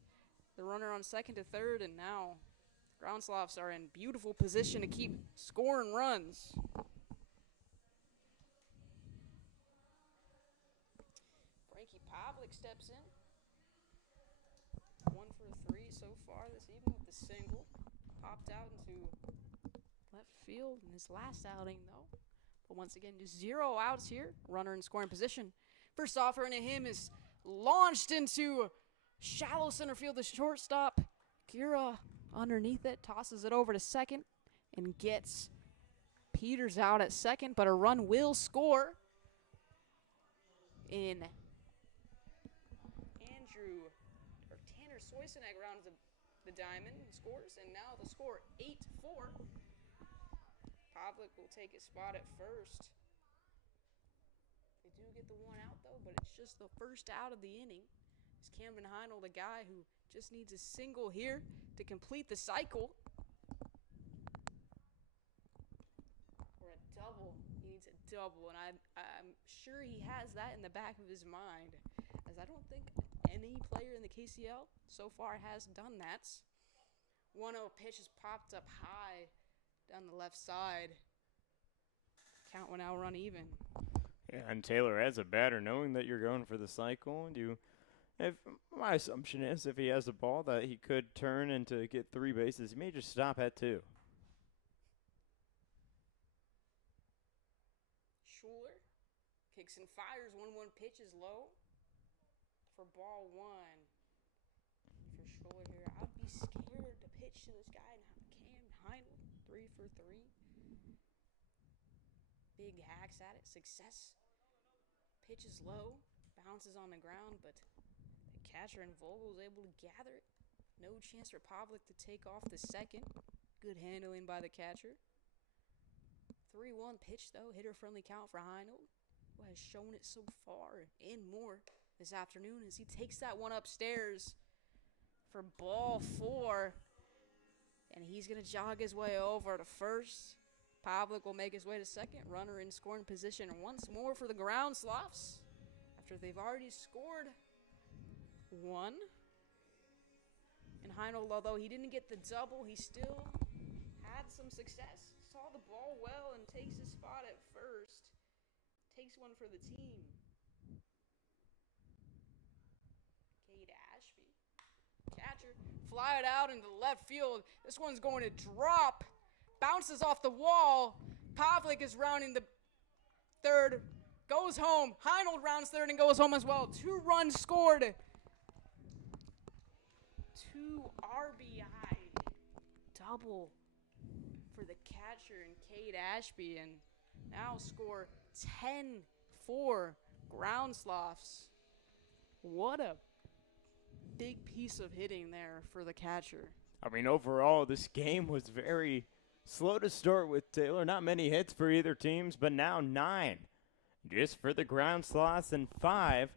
the runner on second to third, and now GroundSloths are in beautiful position to keep scoring runs. Frankie Pavlik steps in. 1 for 3 so far this evening with the single. Popped out into left field in his last outing, though. But once again, just 0 outs here. Runner in scoring position. First offering to him is launched into shallow center field. The shortstop, Kira, underneath it, tosses it over to second and gets Peters out at second, but a run will score in Tanner Soisenek rounds the diamond and scores, and now the score 8-4. Pavlik will take his spot at first. They do get the 1 out, though, but it's just the first out of the inning. It's Camden Heinold, the guy who just needs a single here to complete the cycle. Or a double. He needs a double, and I'm sure he has that in the back of his mind, as I don't think any player in the KCL so far has done that. 1-0 pitch is popped up high down the left side. Count will now run even. Yeah, and Taylor, as a batter, knowing that you're going for the cycle, my assumption is if he has a ball that he could turn and to get 3 bases, he may just stop at 2. Schuler kicks and fires. 1-1 pitch is low for ball 1. If you're Schuler here, I'd be scared to pitch to this guy. Cam Heinold, 3 for 3. Big hacks at it. Success. Pitch is low. Bounces on the ground, but the catcher and Vogel is able to gather it. No chance for Pavlik to take off the second. Good handling by the catcher. 3-1 pitch, though. Hitter-friendly count for Heinold, who has shown it so far and more this afternoon as he takes that one upstairs for ball 4. And he's going to jog his way over to first. Pavlik will make his way to second. Runner in scoring position once more for the GroundSloths after they've already scored 1. And Heinold, although he didn't get the double, he still had some success. Saw the ball well and takes his spot at first. Takes one for the team. Cade Ashby. Catcher, fly it out into left field. This one's going to drop. Bounces off the wall. Pavlik is rounding the third, goes home. Heinold rounds third and goes home as well. 2 runs scored. 2 RBI. Double for the catcher and Cade Ashby, and now score 10 for GroundSloths. What a big piece of hitting there for the catcher. I mean, overall, this game was very slow to start with, Taylor. Not many hits for either teams, but now 9 just for the GroundSloths and 5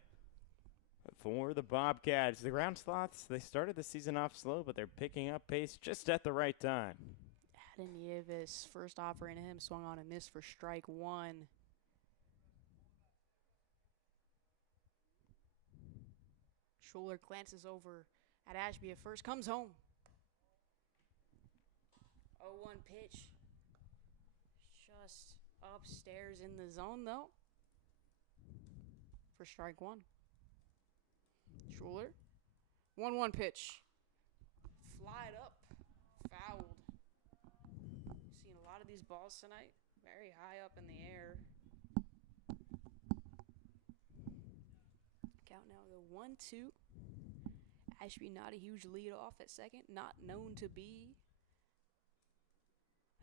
for the Bobcats. The GroundSloths, they started the season off slow, but they're picking up pace just at the right time. Adam Nieves, first offering to him, swung on and missed for strike 1. Schuler glances over at Ashby at first, comes home. 0-1 pitch. Just upstairs in the zone, though, for strike 1. Schuler. 1-1 pitch. Flied up. Fouled. Seen a lot of these balls tonight. Very high up in the air. Count now to 1-2. Ashby not a huge lead off at second. Not known to be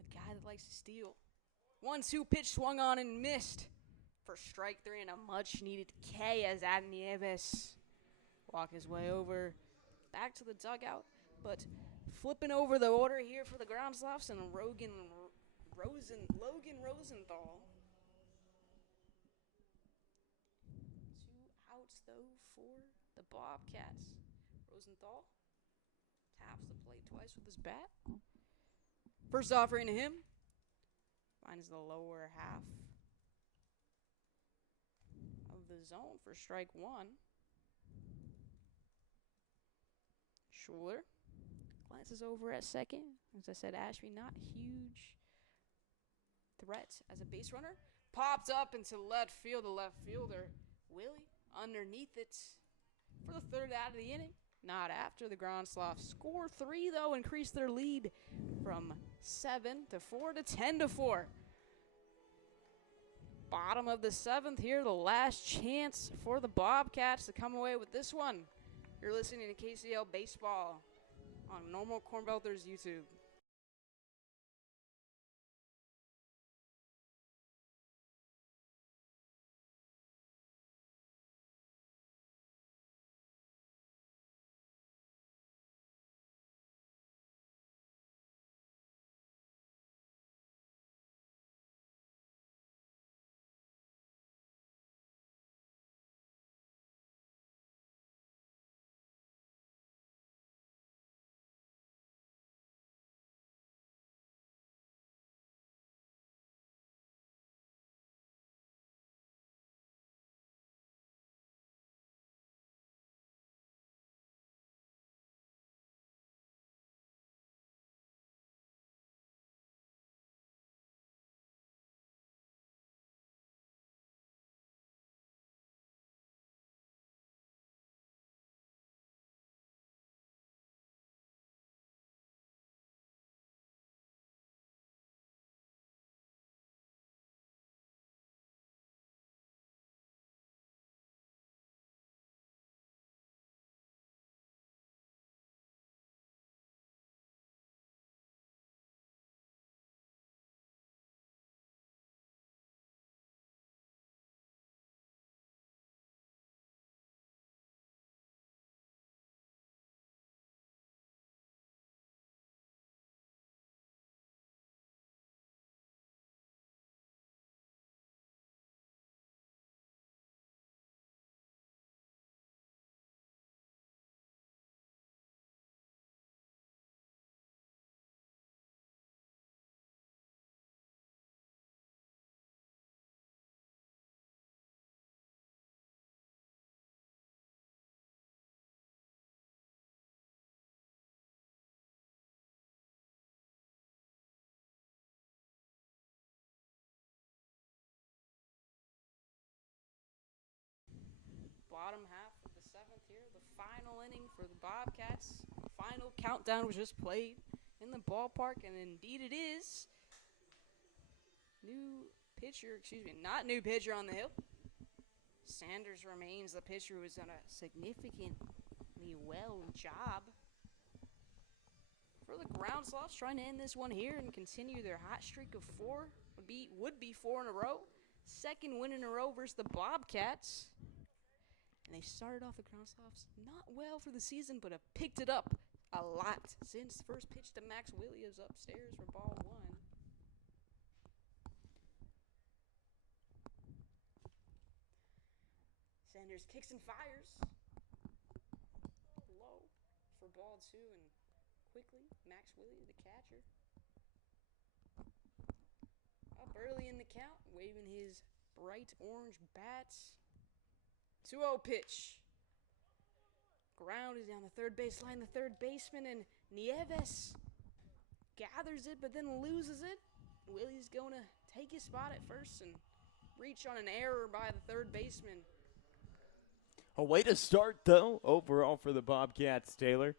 a guy that likes to steal. 1-2 pitch swung on and missed for strike 3 and a much needed K as Adam Nieves walk his way over back to the dugout, but flipping over the order here for the GroundSloths and Logan Rosenthal. 2 outs though for the Bobcats. Rosenthal taps the plate twice with his bat. First offering to him finds the lower half of the zone for strike 1. Schuler glances over at second. As I said, Ashby not huge threat as a base runner. Popped up into left field. The left fielder, Willie, underneath it for the third out of the inning. Not after. The GroundSloths score 3, though, increase their lead from 7-4 to 10-4. Bottom of the 7th here, the last chance for the Bobcats to come away with this one. You're listening to KCL Baseball on Normal Corn Belters YouTube. Bottom half of the 7th here, the final inning for the Bobcats. Final countdown was just played in the ballpark, and indeed it is. Not new pitcher on the hill. Sanders remains the pitcher who has done a significantly well job for the GroundSloths, trying to end this one here and continue their hot streak of 4. Would be 4 in a row. Second win in a row versus the Bobcats. And they started off the GroundSloths not well for the season, but have picked it up a lot since the first pitch to Max Williams upstairs for ball 1. Sanders kicks and fires. Low for ball 2, and quickly, Max Williams, the catcher. Up early in the count, waving his bright orange bats. 2-0 pitch. Ground is down the third baseline. The third baseman, and Nieves gathers it but then loses it. Willie's going to take his spot at first and reach on an error by the third baseman. A way to start, though, overall for the Bobcats, Taylor.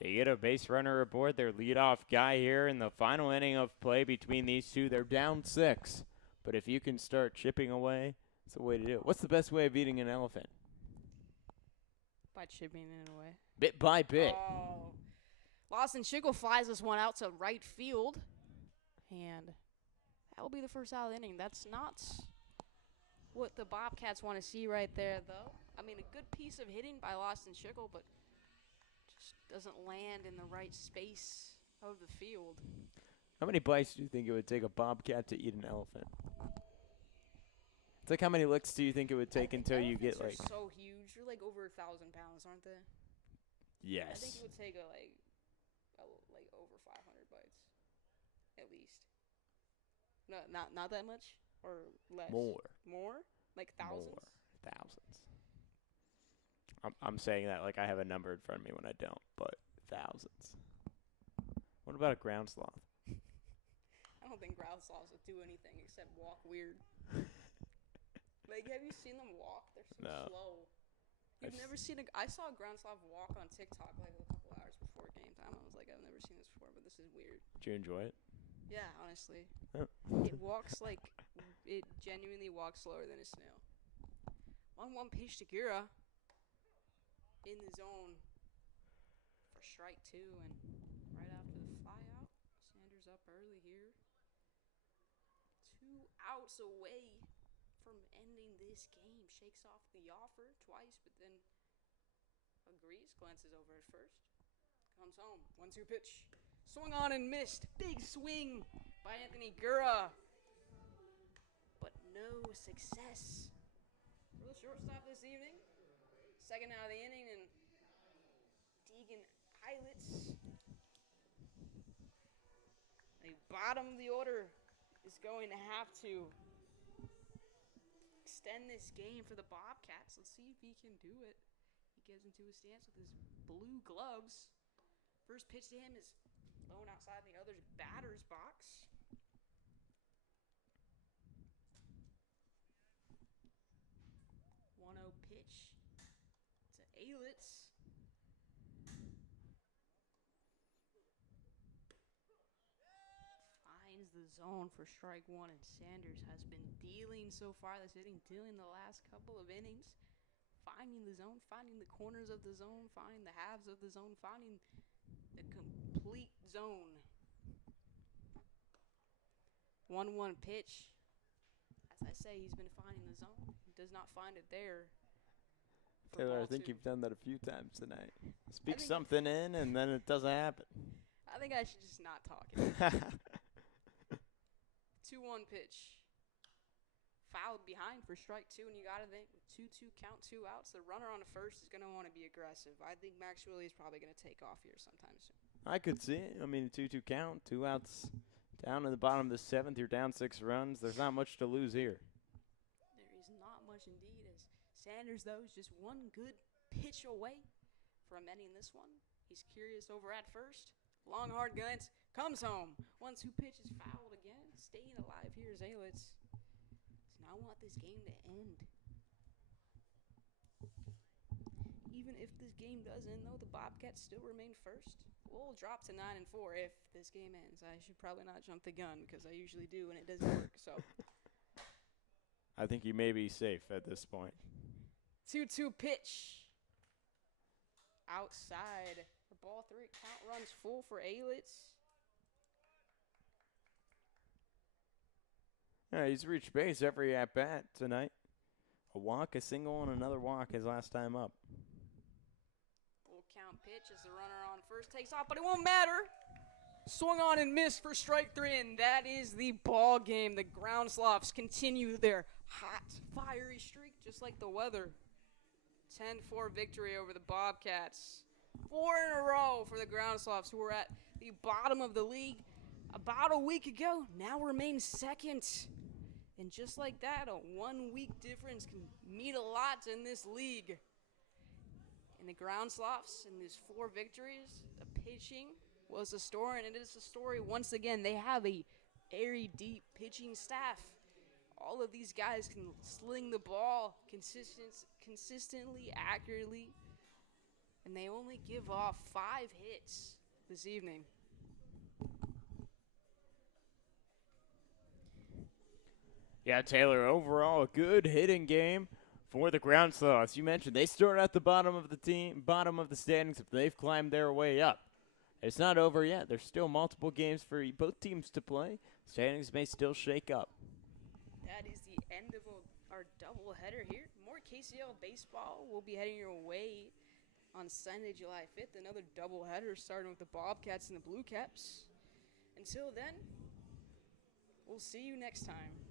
They get a base runner aboard, their leadoff guy here in the final inning of play between these two. They're down 6, but if you can start chipping away, it's the way to do it. What's the best way of eating an elephant? By chipping it away. Bit by bit. Oh. Lawson Schickel flies this one out to right field, and that will be the first out of the inning. That's not what the Bobcats want to see right there, though. I mean, a good piece of hitting by Lawson Schickel, but just doesn't land in the right space of the field. How many bites do you think it would take a Bobcat to eat an elephant? It's like, how many licks do you think it would take until you get, like... Elephants are so huge. They're like over 1,000 pounds, aren't they? Yes. I think it would take like over 500 bites, at least. No, not that much, or less. More, like thousands. More thousands. I'm saying that like I have a number in front of me when I don't, but thousands. What about a ground sloth? I don't think GroundSloths would do anything except walk weird. Like, have you seen them walk? They're so slow. You've never seen I saw a GroundSloth walk on TikTok like a couple hours before game time. I was like, I've never seen this before, but this is weird. Did you enjoy it? Yeah, honestly. It walks like, it genuinely walks slower than a snail. 1-1 pitch to Gura in the zone for strike 2, and right after the flyout, Sanders up early here. 2 outs away from ending this game. Shakes off the offer twice, but then agrees, glances over at first. Comes home. 1-2 pitch. Swung on and missed. Big swing by Anthony Gura. But no success for the shortstop this evening. Second out of the inning, and Deegan Eilitz, the bottom of the order, is going to have to extend this game for the Bobcats. Let's see if he can do it. He gets into his stance with his blue gloves. First pitch to him is blown outside the other batter's box. 1-0 pitch to Eilitz. Finds the zone for strike 1, and Sanders has been dealing so far this inning, dealing the last couple of innings. Finding the zone, finding the corners of the zone, finding the halves of the zone, finding the complete zone. 1-1 pitch. As I say, he's been finding the zone. He does not find it there. Taylor, I think you've done that a few times tonight. Speak something in, and then it doesn't happen. I think I should just not talk. 2-1 pitch. Fouled behind for strike 2, and you got to think 2-2 count, 2 outs. The runner on the first is going to want to be aggressive. I think Max Willie is probably going to take off here sometime soon. I could see it. I mean, 2-2 count, 2 outs down in the bottom of the 7th. You're down 6 runs. There's not much to lose here. There is not much indeed. As Sanders, though, is just one good pitch away from ending this one. He's curious over at first. Long, hard glance. Comes home. 1-2 pitch is fouled again. Staying alive here is Eilitz. I want this game to end. Even if this game does end, though, the Bobcats still remain first. We'll drop to 9-4 if this game ends. I should probably not jump the gun because I usually do and it doesn't work. So I think you may be safe at this point. 2-2 pitch. Outside. The ball 3. Count runs full for Aylitz. Yeah, he's reached base every at-bat tonight. A walk, a single, and another walk his last time up. Full count pitch as the runner on first takes off, but it won't matter. Swung on and missed for strike 3, and that is the ball game. The GroundSloths continue their hot, fiery streak, just like the weather. 10-4 victory over the Bobcats. 4 in a row for the GroundSloths, who were at the bottom of the league about a week ago. Now remain second. And just like that, a 1-week difference can mean a lot in this league. In the GroundSloths, in these 4 victories, the pitching was a story, and it is a story once again. They have a very deep pitching staff. All of these guys can sling the ball consistently, accurately, and they only give off 5 hits this evening. Yeah, Taylor, overall a good hitting game for the GroundSloths. You mentioned they start at the bottom of the standings, but they've climbed their way up. It's not over yet. There's still multiple games for both teams to play. Standings may still shake up. That is the end of our doubleheader here. More KCL baseball will be heading your way on Sunday, July 5th. Another doubleheader starting with the Bobcats and the Blue Caps. Until then, we'll see you next time.